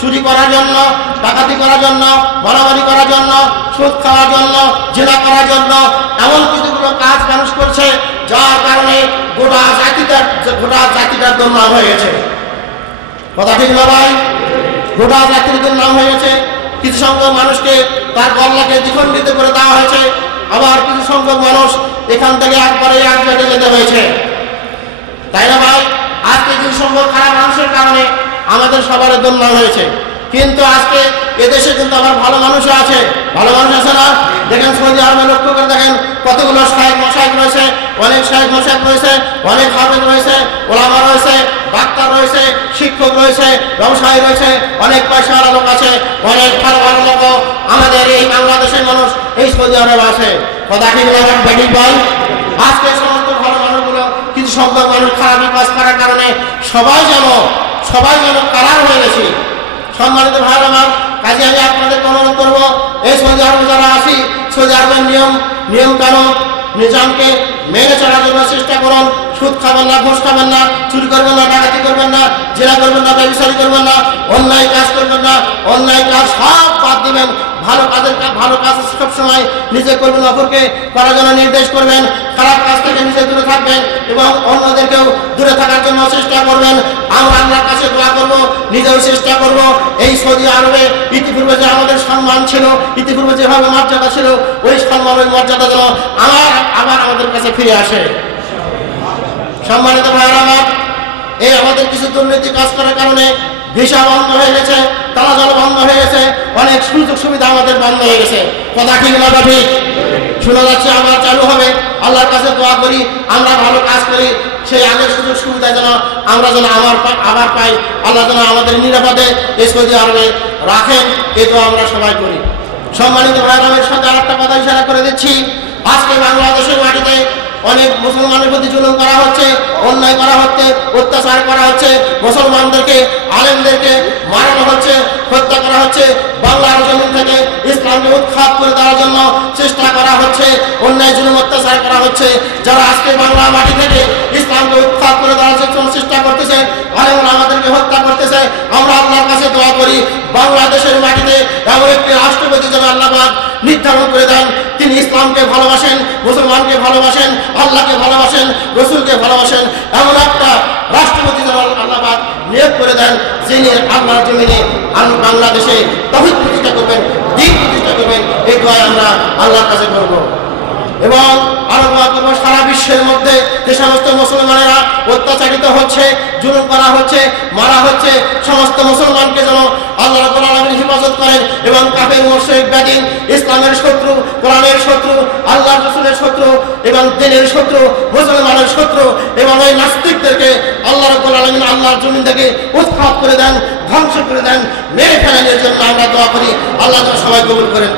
চুরি করার জন্য, ডাকাতি করার জন্য, মারামারি করার জন্য, সুদ খাওয়ার জন্য, জিনা করার জন্য এমন কিছুগুলো কাজ মানুষ করছে, যার কারণে গোটা জাতিটার দুর্নাম হয়ে গেছে। কথা ঠিক না ভাই? গোটা জাতির দুর্নাম হয়ে গেছে। কিছু সংখ্যক মানুষকে তার গল্লাকে দ্বিখণ্ডিত করে দেওয়া হয়েছে, আবার কিছু সংখ্যক মানুষ এখান থেকে একবারে এক জায়গায় যেতে হয়েছে, তাই না ভাই? আজকে কিছু সংখ্যক খারাপ মানুষের কারণে আমাদের সবার দুর্নাম হয়েছে। কিন্তু আজকে এদেশে কিন্তু আবার ভালো মানুষও আছে, ভালো মানুষ আছে না? দেখেন সৌদি আরবে লক্ষ্য করে দেখেন কতগুলো শায়েখ মাশায়েখ রয়েছে, অনেক শায়েখ মাশায়েখ রয়েছে, অনেক হাফেজ রয়েছে, ওলামা রয়েছে, ডাক্তার রয়েছে, শিক্ষক রয়েছে, ব্যবসায়ী রয়েছে, অনেক পয়সাওয়ালা লোক আছে, অনেক ভালো ভালো লোক আমাদের এই বাংলাদেশের মানুষ এই সৌদি আরবে আছে। কথা ঠিক বেটি ভাই? আজকে সমস্ত ভালো মানুষগুলো কিছু সংখ্যক মানুষ খারাপি কাজ করার কারণে সবাই যেন কারার হয়ে গেছি। সম্মানিত ভাই আমার, কাজে আমি আপনাদেরকে অনুরোধ করবো, এই সৌদি আরবে যারা আসি, সৌদি আরবের নিয়ম কানুন নিজামকে মেনে চলার জন্য চেষ্টা করুন। সুদ খাবেন না, ঘুষ খাবেন না, চুরি করবেন না, ডাকাতি করবেন না, জেলা করবেন না, ব্যবসায়ী করবেন না, অন্যায় কাজ করবেন না, অন্যায় কাজ সব বাদ দিবেন। ভালো কাজ সবসময় নিজে করবেন, অপরকে করার জন্য নির্দেশ করবেন, খারাপ কাজ থেকে নিজে দূরে থাকবেন এবং অন্যদেরকেও দূরে থাকার জন্য চেষ্টা করবেন। আমরা আল্লাহর কাছে দোয়া করবো, নিজেও চেষ্টা করব এই সৌদি আরবে ইতিপূর্বে যে আমাদের সম্মান ছিল, ইতিপূর্বে যেভাবে মর্যাদা ছিল, ওই সম্মান ওই মর্যাদা যেন আবার আমাদের কাছে ফিরে আসে। সম্মানিত ভাইরা আমার, এই আমাদের কিছু দুর্নীতি কাজ করার কারণে ভিসা বন্ধ হয়ে গেছে, চলাচল বন্ধ হয়ে গেছে, অনেক সুযোগ সুবিধা আমাদের বন্ধ হয়ে গেছে। কথা ঠিক না ঠিক? শোনা যাচ্ছে আবার চালু হবে। আল্লাহর কাছে দোয়া করি আমরা ভালো কাজ করি, সেই আগের সুযোগ সুবিধা যেন আমরা আবার পাই। আল্লাহ যেন আমাদের নিরাপদে এই সৌদি আরবে রাখেন, এই দোয়া আমরা সবাই করি। সম্মানিত ভাইয়ের সাথে আর একটা কথা ইশারা করে দিচ্ছি, আজকে বাংলাদেশের মাটিতে অনেক মুসলমানের প্রতি জুলুম করা হচ্ছে, অন্যায় করা হচ্ছে, অত্যাচার করা হচ্ছে, মুসলমানদেরকে আলেমদেরকে মারানো হচ্ছে, হত্যা করা হচ্ছে, বাংলার জমিন থেকে ইসলামকে উৎখাত করে দেওয়ার জন্য চেষ্টা করা হচ্ছে, অন্যায় জুলুম অত্যাচার করা হচ্ছে। যারা আজকে বাংলা মাটি থেকে ইসলামকে উৎখাত করে দেওয়ার চেষ্টা করতেছে, আলেমরা আমাদেরকে হত্যা করতেছে, আমরা আল্লাহর কাছে দোয়া করি বাংলাদেশের মাটিতে এমন একটি রাষ্ট্রপতি যেন আল্লাহ পাক নির্ধারণ করে দেন, তিনি ইসলামকে ভালোবাসেন, মুসলমানকে ভালোবাসেন, আল্লাহকে ভালোবাসেন, রসুলকে ভালোবাসেন, এমন একটা রাষ্ট্রপতি যেন আল্লাহ পাক নিয়োগ করে দেন, যিনি আল্লাহর জমিনে বাংলাদেশে তাওহীদ প্রতিষ্ঠা করবেন, দ্বীন প্রতিষ্ঠা করবেন। এই দোয়া আমরা আল্লাহর কাছে করব এবং আরো দোয়া করব সারা বিশ্বের মধ্যে যে সমস্ত মুসলমানেরা অত্যাচারিত হচ্ছে, জুলুম করা হচ্ছে, মারা হচ্ছে, সমস্ত মুসলমানকে যেন আল্লাহ রাব্বুল আলামিন হেফাজত করেন এবং কাফের মুশরিক বেদিন, ইসলামের শত্রু, কোরআনের শত্রু, আল্লাহর রাসূলের শত্রু এবং দ্বীনের শত্রু, মুসলমানের শত্রু এবং ওই নাস্তিকদেরকে আল্লাহ রাব্বুল আলামিন আল্লাহর জমিন থেকে উৎখাত করে দেন, ধ্বংস করে দেন, মেরে ফেলানোর জন্য আমরা দোয়া করি। আল্লাহ যেন সবাই কবুল করেন।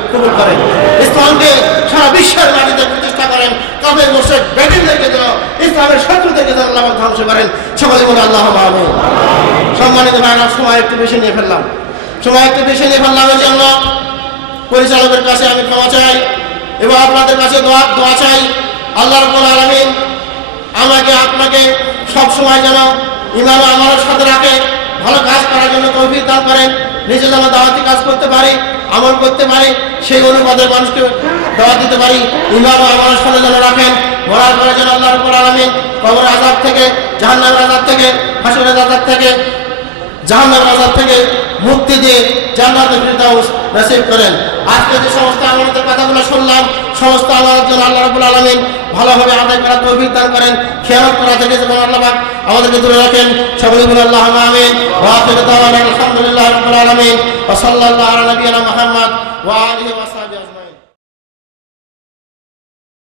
ইসলামকে সারা বিশ্বের মাটিতে প্রতিষ্ঠা করেন। কাফের মুশরিক বেঈমানদেরকে যেন ইসলামের শত্রুদেরকে যেন আল্লাহ ধ্বংস করেন। সকলে বলে আল্লাহুম্মা আমিন। সম্মানিত ভাইরা, সময় একটু বেশি নিয়ে ফেললাম এর জন্য পরিচালকের কাছে আমি ক্ষমা চাই এবং আপনাদের কাছে দোয়া চাই। আল্লাহ রাব্বুল আলামিন আমাকে আপনাকে সব সময় যেন ঈমান ও আমলের সাথে রাখে, ভালো কাজ করার জন্য তৌফিক দান করেন, নিজে যেন দাওয়াতি কাজ করতে পারি, আমল করতে পারি, সেই অনুপাতে মানুষকে দাওয়াত দিতে পারি। ঈমান ও আমলের সাথে যেন রাখেন, মরার পরে যেন আল্লাহ রাব্বুল আলামিন কবর আযাব থেকে, জাহান্নামের আযাব থেকে, হাসরের আযাব থেকে, জাহান্নামের আযাব থেকে মুক্তি দিয়ে জান্নাতুল ফিরদাউস নসিব করেন। আজকে যে সমস্ত আমানতের কথাগুলো শুনলাম, সমস্ত আমানত যেন আল্লাহ রাব্বুল আলামিন ভালোভাবে আদায় করার তৌফিক দান করেন, খেয়ানত করা থেকে যেন আল্লাহ পাক আমাদেরকে দূরে রাখেন। সকলে বলুন আল্লাহুম্মা আমিন। ওয়া আখিরু দাওয়ানা আলহামদুলিল্লাহি রাব্বিল আলামিন ওয়া সাল্লাল্লাহু আলা নাবিয়িনা মুহাম্মদ ওয়া আলিহি ওয়া সাহবিহি আজমাইন।